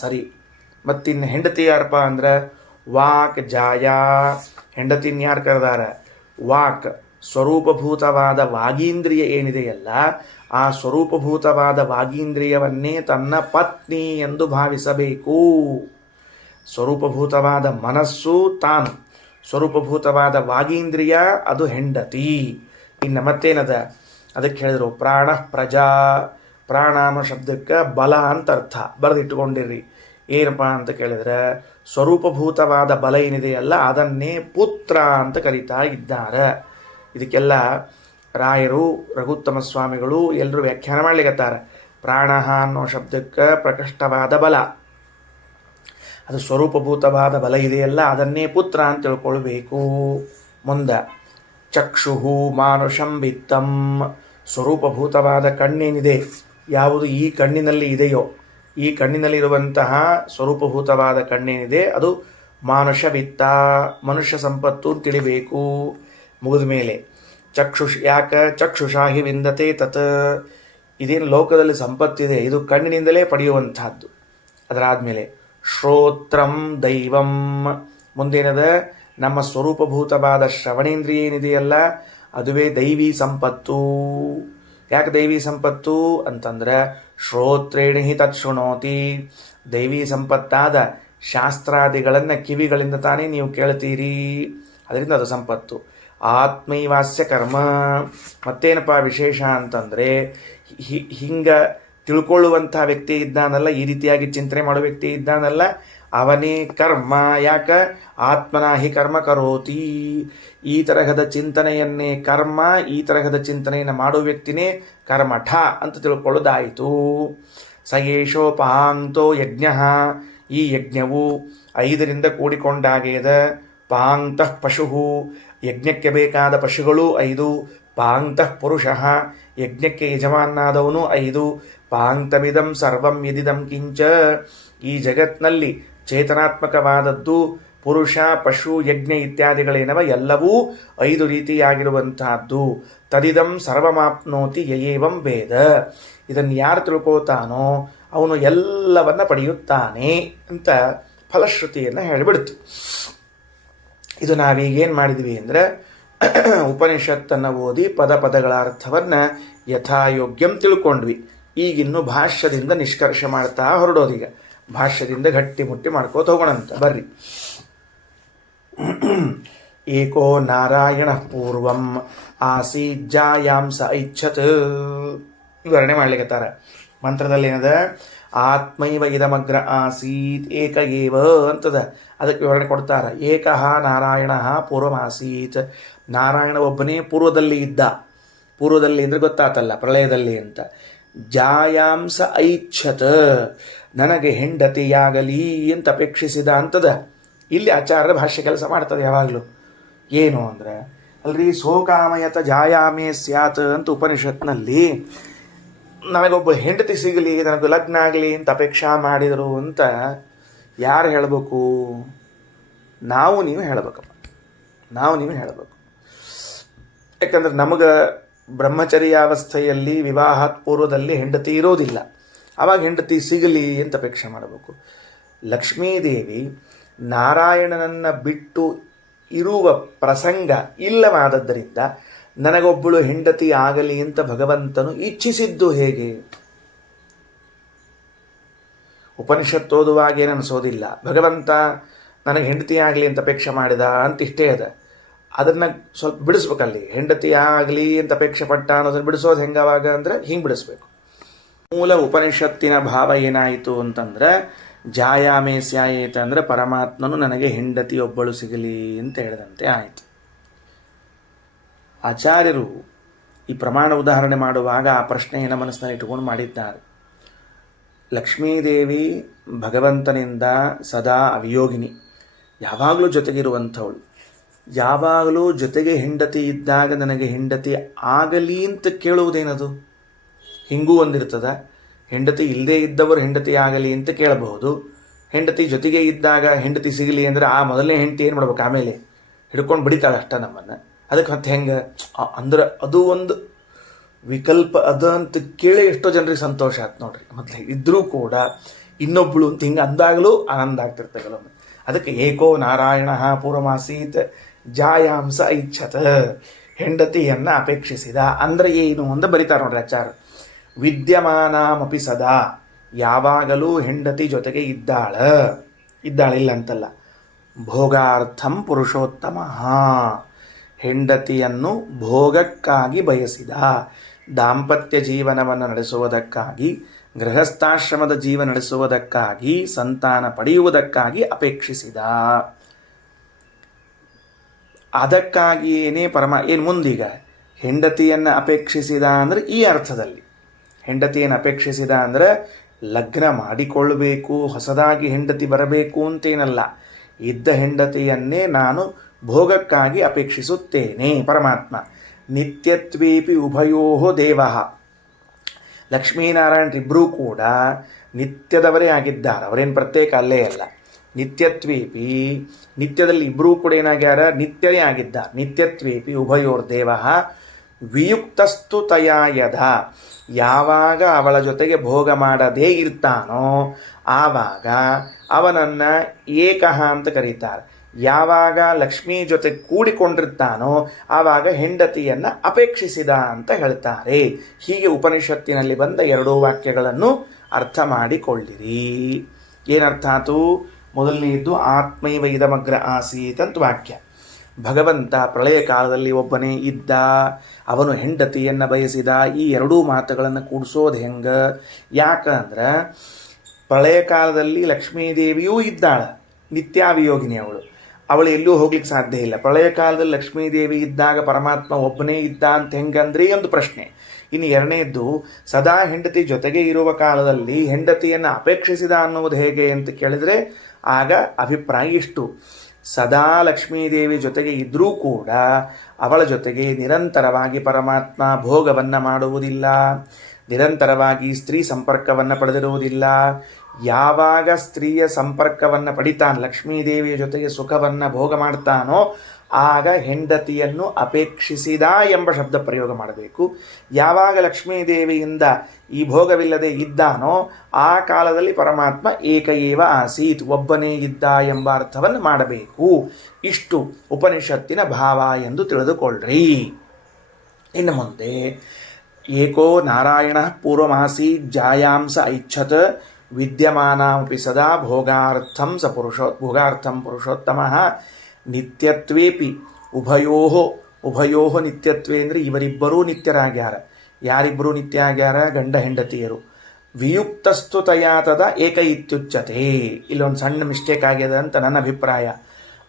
ಸರಿ, ಮತ್ತಿನ್ನು ಹೆಂಡತಿ ಯಾರಪ್ಪ ಅಂದ್ರೆ ವಾಕ್ ಜಾಯಾ. ಹೆಂಡತಿನ ಯಾರು ಕರೆದಾರ? ವಾಕ್, ಸ್ವರೂಪಭೂತವಾದ ವಾಗೀಂದ್ರಿಯ ಏನಿದೆಯಲ್ಲ, ಆ ಸ್ವರೂಪಭೂತವಾದ ವಾಗೀಂದ್ರಿಯವನ್ನೇ ತನ್ನ ಪತ್ನಿ ಎಂದು ಭಾವಿಸಬೇಕು. ಸ್ವರೂಪಭೂತವಾದ ಮನಸ್ಸು ತಾನು, ಸ್ವರೂಪಭೂತವಾದ ವಾಗೀಂದ್ರಿಯ ಅದು ಹೆಂಡತಿ. ಇನ್ನು ಮತ್ತೇನದ ಅದಕ್ಕೆ ಹೇಳಿದ್ರು ಪ್ರಾಣ ಪ್ರಜಾ. ಪ್ರಾಣ ಅನ್ನೋ ಶಬ್ದಕ್ಕೆ ಬಲ ಅಂತ ಅರ್ಥ, ಬರೆದಿಟ್ಟುಕೊಂಡಿರ್ರಿ. ಏನಪ್ಪ ಅಂತ ಕೇಳಿದ್ರೆ ಸ್ವರೂಪಭೂತವಾದ ಬಲ ಏನಿದೆಯಲ್ಲ ಅದನ್ನೇ ಪುತ್ರ ಅಂತ ಕರೀತಾ ಇದ್ದಾರೆ. ಇದಕ್ಕೆಲ್ಲ ರಾಯರು, ರಘುತ್ತಮ ಸ್ವಾಮಿಗಳು ಎಲ್ಲರೂ ವ್ಯಾಖ್ಯಾನ ಮಾಡ್ಲಿಕ್ಕತ್ತಾರೆ. ಪ್ರಾಣ ಅನ್ನೋ ಶಬ್ದಕ್ಕೆ ಪ್ರಕೃಷ್ಟವಾದ ಬಲ, ಅದು ಸ್ವರೂಪಭೂತವಾದ ಬಲ ಇದೆಯಲ್ಲ ಅದನ್ನೇ ಪುತ್ರ ಅಂತ ತಿಳ್ಕೊಳ್ಬೇಕು. ಮುಂದೆ ಚಕ್ಷುಹು ಮಾನುಷಂ ವಿತ್ತಂ, ಸ್ವರೂಪಭೂತವಾದ ಕಣ್ಣೇನಿದೆ, ಯಾವುದು ಈ ಕಣ್ಣಿನಲ್ಲಿ ಇದೆಯೋ, ಈ ಕಣ್ಣಿನಲ್ಲಿರುವಂತಹ ಸ್ವರೂಪಭೂತವಾದ ಕಣ್ಣೇನಿದೆ ಅದು ಮಾನುಷ ವಿತ್ತ, ಮನುಷ್ಯ ಸಂಪತ್ತು ತಿಳಿಬೇಕು. ಮುಗಿದ ಮೇಲೆ ಯಾಕೆ ಚಕ್ಷುಷಾಹಿ ವಿಂದತೆ ತತ್, ಇದೇನು ಲೋಕದಲ್ಲಿ ಸಂಪತ್ತಿದೆ ಇದು ಕಣ್ಣಿನಿಂದಲೇ ಪಡೆಯುವಂತಹದ್ದು. ಅದರಾದಮೇಲೆ ಶ್ರೋತ್ರಂ ದೈವಂ, ಮುಂದೇನದ ನಮ್ಮ ಸ್ವರೂಪಭೂತವಾದ ಶ್ರವಣೇಂದ್ರಿಯ ಏನಿದೆಯಲ್ಲ ಅದುವೇ ದೈವಿ ಸಂಪತ್ತು. ಯಾಕೆ ದೈವಿ ಸಂಪತ್ತು ಅಂತಂದ್ರೆ ಶ್ರೋತ್ರೇಣಿ ತತ್ ಶೃಣೋತಿ, ದೈವಿ ಸಂಪತ್ತಾದ ಶಾಸ್ತ್ರಾದಿಗಳನ್ನು ಕಿವಿಗಳಿಂದ ತಾನೇ ನೀವು ಕೇಳ್ತೀರಿ, ಅದರಿಂದ ಅದು ಸಂಪತ್ತು. ಆತ್ಮೈವಾಸ್ಯ ಕರ್ಮ, ಮತ್ತೇನಪ್ಪ ವಿಶೇಷ ಅಂತಂದರೆ ಹಿಂಗೆ ತಿಳ್ಕೊಳ್ಳುವಂಥ ವ್ಯಕ್ತಿ ಇದ್ದಾನಲ್ಲ, ಈ ರೀತಿಯಾಗಿ ಚಿಂತನೆ ಮಾಡೋ ವ್ಯಕ್ತಿ ಇದ್ದಾನಲ್ಲ ಅವನೇ ಕರ್ಮ. ಯಾಕ ಆತ್ಮನ ಹಿ ಕರ್ಮ ಕರೋತಿ, ಈ ತರಹದ ಚಿಂತನೆಯನ್ನೇ ಕರ್ಮ, ಈ ತರಹದ ಚಿಂತನೆಯನ್ನು ಮಾಡುವ ವ್ಯಕ್ತಿನೇ ಕರ್ಮಠ ಅಂತ ತಿಳ್ಕೊಳ್ಳೋದಾಯಿತು. ಸಯೇಶೋಪಾಂತೋ ಯಜ್ಞ, ಈ ಯಜ್ಞವು 5ರಿಂದ ಕೂಡಿಕೊಂಡಾಗ್ಯದ. ಪಾಂಕ್ತಃ ಪಶು, ಯಜ್ಞಕ್ಕೆ ಬೇಕಾದ ಪಶುಗಳು 5. ಪಾಂಕ್ತಃ ಪುರುಷ, ಯಜ್ಞಕ್ಕೆ ಯಜಮಾನಾದವನು 5. ಪಾಂಕ್ತಮಿದಂ ಸರ್ವಂ ಯದಿದಂ ಕಿಂಚ, ಈ ಜಗತ್ನಲ್ಲಿ ಚೇತನಾತ್ಮಕವಾದದ್ದು ಪುರುಷ, ಪಶು, ಯಜ್ಞ ಇತ್ಯಾದಿಗಳೇನವ ಎಲ್ಲವೂ 5 ರೀತಿಯಾಗಿರುವಂತಹದ್ದು. ತದಿದಂ ಸರ್ವಮಾಪ್ನೋತಿ ಯಯೇವಂ ವೇದ, ಇದನ್ನು ಯಾರು ತಿಳ್ಕೋತಾನೋ ಅವನು ಎಲ್ಲವನ್ನ ಪಡೆಯುತ್ತಾನೆ ಅಂತ ಫಲಶ್ರುತಿಯನ್ನು ಹೇಳಿಬಿಡ್ತು. ಇದು ನಾವೀಗೇನು ಮಾಡಿದ್ವಿ ಅಂದರೆ ಉಪನಿಷತ್ತನ್ನು ಓದಿ ಪದಗಳ ಅರ್ಥವನ್ನು ಯಥಾಯೋಗ್ಯಂ ತಿಳ್ಕೊಂಡ್ವಿ. ಈಗಿನ್ನು ಭಾಷ್ಯದಿಂದ ನಿಷ್ಕರ್ಷ ಮಾಡ್ತಾ ಹೊರಡೋದೀಗ. ಭಾಷ್ಯದಿಂದ ಗಟ್ಟಿ ಮುಟ್ಟಿ ಮಾಡ್ಕೋತ ಹೋಗೋಣಂತ ಬರ್ರಿ. ಏಕೋ ನಾರಾಯಣ ಪೂರ್ವಂ ಆಸೀತ್ ಜಾಯಾಂಸ ಐಚ್ಛತ್, ವಿವರಣೆ ಮಾಡ್ಲಿಕ್ಕತ್ತಾರ. ಮಂತ್ರದಲ್ಲಿ ಏನದ ಆತ್ಮೈವ ಇದಮಗ್ರ ಆಸೀತ್ ಏಕ ಏವ ಅಂತದ, ಅದಕ್ಕೆ ವಿವರಣೆ ಕೊಡ್ತಾರ. ಏಕಃ ನಾರಾಯಣ ಪೂರ್ವಮಾಸೀತ್, ನಾರಾಯಣ ಒಬ್ಬನೇ ಪೂರ್ವದಲ್ಲಿ ಇದ್ದ. ಪೂರ್ವದಲ್ಲಿ ಅಂದರೆ ಗೊತ್ತಾತಲ್ಲ ಪ್ರಳಯದಲ್ಲಿ ಅಂತ. ಜಾಯಾಂಸ ಐಚ್ಛತ್, ನನಗೆ ಹೆಂಡತಿಯಾಗಲಿ ಅಂತ ಅಪೇಕ್ಷಿಸಿದ ಅಂತದ. ಇಲ್ಲಿ ಆಚಾರ್ಯರ ಭಾಷ್ಯ ಕೆಲಸ ಮಾಡ್ತದೆ ಯಾವಾಗಲೂ. ಏನು ಅಂದರೆ ಅಲ್ರಿ ಸೋಕಾಮಯತ ಜಾಯಾಮೇ ಸ್ಯಾತ್ ಅಂತ ಉಪನಿಷತ್ನಲ್ಲಿ ನನಗೊಬ್ಬ ಹೆಂಡತಿ ಸಿಗಲಿ, ನನಗೆ ಲಗ್ನ ಆಗಲಿ ಅಂತ ಅಪೇಕ್ಷಾ ಮಾಡಿದರು ಅಂತ ಯಾರು ಹೇಳಬೇಕು? ನಾವು ನೀವು ಹೇಳಬೇಕಪ್ಪ, ನಾವು ನೀವು ಹೇಳಬೇಕು. ಯಾಕಂದ್ರೆ ನಮಗೆ ಬ್ರಹ್ಮಚರ್ಯಾವಸ್ಥೆಯಲ್ಲಿ ವಿವಾಹ ಪೂರ್ವದಲ್ಲಿ ಹೆಂಡತಿ ಇರೋದಿಲ್ಲ. ಆವಾಗ ಹೆಂಡತಿ ಸಿಗಲಿ ಅಂತ ಅಪೇಕ್ಷೆ ಮಾಡಬೇಕು. ಲಕ್ಷ್ಮೀದೇವಿ ನಾರಾಯಣನನ್ನು ಬಿಟ್ಟು ಇರುವ ಪ್ರಸಂಗ ಇಲ್ಲವಾದದ್ದರಿಂದ ನನಗೊಬ್ಬಳು ಹೆಂಡತಿ ಆಗಲಿ ಅಂತ ಭಗವಂತನು ಇಚ್ಛಿಸಿದ್ದು ಹೇಗೆ? ಉಪನಿಷತ್ತು ಓದುವಾಗ ಏನು ಅನಿಸೋದಿಲ್ಲ, ಭಗವಂತ ನನಗೆ ಹೆಂಡತಿ ಆಗಲಿ ಅಂತ ಅಪೇಕ್ಷೆ ಮಾಡಿದ ಅಂತ ಇಷ್ಟೇ ಅದ. ಅದನ್ನು ಸ್ವಲ್ಪ ಬಿಡಿಸ್ಬೇಕಲ್ಲಿ. ಹೆಂಡತಿ ಆಗಲಿ ಅಂತ ಅಪೇಕ್ಷೆ ಪಟ್ಟ ಅನ್ನೋದನ್ನು ಬಿಡಿಸೋದು ಹೆಂಗವಾಗ ಅಂದರೆ ಹಿಂಗೆ ಬಿಡಿಸ್ಬೇಕು. ಮೂಲ ಉಪನಿಷತ್ತಿನ ಭಾವ ಏನಾಯಿತು ಅಂತಂದ್ರೆ ಜಾಯಾಮೇ ಸ್ಯಾಯೇತ ಅಂದರೆ ಪರಮಾತ್ಮನು ನನಗೆ ಹೆಂಡತಿ ಒಬ್ಬಳು ಸಿಗಲಿ ಅಂತ ಹೇಳಿದಂತೆ ಆಯಿತು. ಆಚಾರ್ಯರು ಈ ಪ್ರಮಾಣ ಉದಾಹರಣೆ ಮಾಡುವಾಗ ಆ ಪ್ರಶ್ನೆಯನ್ನು ಮನಸ್ಸಿನಲ್ಲಿ ಇಟ್ಟುಕೊಂಡು ಮಾಡಿದ್ದಾರೆ. ಲಕ್ಷ್ಮೀದೇವಿ ಭಗವಂತನಿಂದ ಸದಾ ಅವಿಯೋಗಿನಿ, ಯಾವಾಗಲೂ ಜೊತೆಗಿರುವಂಥವಳು. ಯಾವಾಗಲೂ ಜೊತೆಗೆ ಹೆಂಡತಿ ಇದ್ದಾಗ ನನಗೆ ಹೆಂಡತಿ ಆಗಲಿ ಅಂತ ಕೇಳುವುದೇನದು? ಹಿಂಗೂ ಒಂದಿರ್ತದ. ಹೆಂಡತಿ ಇಲ್ಲದೇ ಇದ್ದವರು ಹೆಂಡತಿ ಆಗಲಿ ಅಂತ ಕೇಳಬಹುದು. ಹೆಂಡತಿ ಜೊತೆಗೆ ಇದ್ದಾಗ ಹೆಂಡತಿ ಸಿಗಲಿ ಅಂದರೆ ಆ ಮೊದಲನೇ ಹೆಂಡತಿ ಏನು ಮಾಡ್ಬೇಕು? ಆಮೇಲೆ ಹಿಡ್ಕೊಂಡು ಬಿಡಿತಾಳೆ ಅಷ್ಟ ನಮ್ಮನ್ನು. ಅದಕ್ಕೆ ಮತ್ತೆ ಹೆಂಗೆ ಅಂದ್ರೆ ಅದು ಒಂದು ವಿಕಲ್ಪ ಅದ ಅಂತ ಕೇಳಿ ಎಷ್ಟೋ ಜನರಿಗೆ ಸಂತೋಷ ಆಯ್ತು ನೋಡ್ರಿ. ಮತ್ತೆ ಇದ್ರೂ ಕೂಡ ಇನ್ನೊಬ್ಬಳು ಅಂತ ಹಿಂಗೆ ಅಂದಾಗಲೂ ಆನಂದ ಆಗ್ತಿರ್ತಕ್ಕಲ್ಲ. ಅದಕ್ಕೆ ಏಕೋ ನಾರಾಯಣ ಪೂರ್ವಮಾಸೀತ್ ಜಾಯಾಂಸ ಐಚ್ಛತ, ಹೆಂಡತಿಯನ್ನು ಅಪೇಕ್ಷಿಸಿದ ಅಂದರೆ ಏನು ಅಂತ ಬರೀತಾರೆ ನೋಡ್ರಿ ಆಚಾರ. ವಿದ್ಯಮಾನಮಪಿ ಸದಾ, ಯಾವಾಗಲೂ ಹೆಂಡತಿ ಜೊತೆಗೆ ಇದ್ದಾಳ. ಇದ್ದಾಳಿಲ್ಲ ಅಂತಲ್ಲ. ಭೋಗಾರ್ಥಂ ಪುರುಷೋತ್ತಮ, ಹೆಂಡತಿಯನ್ನು ಭೋಗಕ್ಕಾಗಿ ಬಯಸಿದ, ದಾಂಪತ್ಯ ಜೀವನವನ್ನು ನಡೆಸುವುದಕ್ಕಾಗಿ, ಗೃಹಸ್ಥಾಶ್ರಮದ ಜೀವನ ನಡೆಸುವುದಕ್ಕಾಗಿ, ಸಂತಾನ ಪಡೆಯುವುದಕ್ಕಾಗಿ ಅಪೇಕ್ಷಿಸಿದ. ಅದಕ್ಕಾಗಿಯೇನೇ ಏನು ಮುಂದೀಗ ಹೆಂಡತಿಯನ್ನು ಅಪೇಕ್ಷಿಸಿದ ಅಂದರೆ ಈ ಅರ್ಥದಲ್ಲಿ. ಹೆಂಡತಿಯನ್ನು ಅಪೇಕ್ಷಿಸಿದ ಅಂದರೆ ಲಗ್ನ ಮಾಡಿಕೊಳ್ಳಬೇಕು, ಹೊಸದಾಗಿ ಹೆಂಡತಿ ಬರಬೇಕು ಅಂತೇನಲ್ಲ. ಇದ್ದ ಹೆಂಡತಿಯನ್ನೇ ನಾನು ಭೋಗಕ್ಕಾಗಿ ಅಪೇಕ್ಷಿಸುತ್ತೇನೆ. ಪರಮಾತ್ಮ ನಿತ್ಯತ್ವೇಪಿ ಉಭಯೋ ದೇವ, ಲಕ್ಷ್ಮೀನಾರಾಯಣರಿಬ್ಬರೂ ಕೂಡ ನಿತ್ಯದವರೇ ಆಗಿದ್ದಾರೆ. ಅವರೇನು ಪ್ರತ್ಯೇಕ ಅಲ್ಲೇ ಅಲ್ಲ. ನಿತ್ಯತ್ವೇಪಿ, ನಿತ್ಯದಲ್ಲಿ ಇಬ್ಬರೂ ಕೂಡ ಏನಾಗ್ಯಾರ, ನಿತ್ಯವೇ ಆಗಿದ್ದಾರೆ. ನಿತ್ಯತ್ವೇಪಿ ಉಭಯೋರ್ದೇವ ವಿಯುಕ್ತಸ್ತು ತಯಾ ಯದ, ಯಾವಾಗ ಅವಳ ಜೊತೆಗೆ ಭೋಗ ಮಾಡದೇ ಇರ್ತಾನೋ ಆವಾಗ ಅವನನ್ನು ಏಕಃ ಅಂತ ಕರೀತಾರೆ. ಯಾವಾಗ ಲಕ್ಷ್ಮೀ ಜೊತೆ ಕೂಡಿಕೊಂಡಿರ್ತಾನೋ ಆವಾಗ ಹೆಂಡತಿಯನ್ನು ಅಪೇಕ್ಷಿಸಿದ ಅಂತ ಹೇಳ್ತಾರೆ. ಹೀಗೆ ಉಪನಿಷತ್ತಿನಲ್ಲಿ ಬಂದ ಎರಡೂ ವಾಕ್ಯಗಳನ್ನು ಅರ್ಥ ಮಾಡಿಕೊಳ್ಳಿರಿ. ಏನರ್ಥ ಆತು? ಮೊದಲನೆಯದ್ದು ಆತ್ಮೈವ ಇದಮಗ್ರ ಆಸೀತ್ ಅಂತ ವಾಕ್ಯ. ಭಗವಂತ ಪ್ರಳಯ ಕಾಲದಲ್ಲಿ ಒಬ್ಬನೇ ಇದ್ದ, ಅವನು ಹೆಂಡತಿಯನ್ನು ಬಯಸಿದ. ಈ ಎರಡೂ ಮಾತುಗಳನ್ನು ಕೂಡಿಸೋದು ಹೆಂಗೆ? ಯಾಕಂದ್ರೆ ಪ್ರಳಯ ಕಾಲದಲ್ಲಿ ಲಕ್ಷ್ಮೀದೇವಿಯೂ ಇದ್ದಾಳೆ, ನಿತ್ಯಾವಿಯೋಗಿನಿ ಅವಳು ಎಲ್ಲೂ ಹೋಗ್ಲಿಕ್ಕೆ ಸಾಧ್ಯ ಇಲ್ಲ. ಪ್ರಳಯ ಕಾಲದಲ್ಲಿ ಲಕ್ಷ್ಮೀದೇವಿ ಇದ್ದಾಗ ಪರಮಾತ್ಮ ಒಬ್ಬನೇ ಇದ್ದ ಅಂತ ಹೆಂಗಂದ್ರೆ ಒಂದು ಪ್ರಶ್ನೆ. ಇನ್ನು ಎರಡನೇದ್ದು, ಸದಾ ಹೆಂಡತಿ ಜೊತೆಗೆ ಇರುವ ಕಾಲದಲ್ಲಿ ಹೆಂಡತಿಯನ್ನು ಅಪೇಕ್ಷಿಸಿದ ಅನ್ನುವುದು ಹೇಗೆ ಅಂತ ಕೇಳಿದರೆ ಆಗ ಅಭಿಪ್ರಾಯ ಇಷ್ಟು: ಸದಾ ಲಕ್ಷ್ಮೀದೇವಿ ಜೊತೆಗೆ ಇದ್ದರೂ ಕೂಡ ಅವಳ ಜೊತೆಗೆ ನಿರಂತರವಾಗಿ ಪರಮಾತ್ಮ ಭೋಗವನ್ನು ಮಾಡುವುದಿಲ್ಲ, ನಿರಂತರವಾಗಿ ಸ್ತ್ರೀ ಸಂಪರ್ಕವನ್ನು ಪಡೆದಿರುವುದಿಲ್ಲ. ಯಾವಾಗ ಸ್ತ್ರೀಯ ಸಂಪರ್ಕವನ್ನು ಪಡಿತಾನೆ, ಲಕ್ಷ್ಮೀದೇವಿಯ ಜೊತೆಗೆ ಸುಖವನ್ನು ಭೋಗ ಮಾಡ್ತಾನೋ ಆಗ ಹೆಂಡತಿಯನ್ನು ಅಪೇಕ್ಷಿಸಿದ ಎಂಬ ಶಬ್ದ ಪ್ರಯೋಗ ಮಾಡಬೇಕು. ಯಾವಾಗ ಲಕ್ಷ್ಮೀದೇವಿಯಿಂದ ಈ ಭೋಗವಿಲ್ಲದೆ ಇದ್ದಾನೋ ಆ ಕಾಲದಲ್ಲಿ ಪರಮಾತ್ಮ ಏಕಏವ ಆಸೀತ್, ಒಬ್ಬನೇ ಇದ್ದ ಎಂಬ ಅರ್ಥವನ್ನು ಮಾಡಬೇಕು. ಇಷ್ಟು ಉಪನಿಷತ್ತಿನ ಭಾವ ಎಂದು ತಿಳಿದುಕೊಳ್ಳ್ರಿ. ಇನ್ನು ಮುಂದೆ ಏಕೋ ನಾರಾಯಣ ಪೂರ್ವಮಾಸೀತ್ ಜಾಯಾಂಸ ಐಚ್ಛತ್ ವಿದ್ಯಮಾನಮಪಿ ಸದಾ ಭೋಗಾರ್ಥಂ ಪುರುಷೋತ್ತಮಃ ನಿತ್ಯತ್ವೇಪಿ ಉಭಯೋ ನಿತ್ಯತ್ವೇ ಅಂದರೆ ಇವರಿಬ್ಬರೂ ನಿತ್ಯರಾಗ್ಯಾರ. ಯಾರಿಬ್ಬರೂ ನಿತ್ಯ ಆಗ್ಯಾರ? ಗಂಡ ಹೆಂಡತಿಯರು. ವಿಯುಕ್ತಸ್ತು ತಯಾ ತದ ಏಕ ಇತ್ಯುಚ್ಯತೆ. ಇಲ್ಲೊಂದು ಸಣ್ಣ ಮಿಸ್ಟೇಕ್ ಆಗ್ಯದ ಅಂತ ನನ್ನ ಅಭಿಪ್ರಾಯ.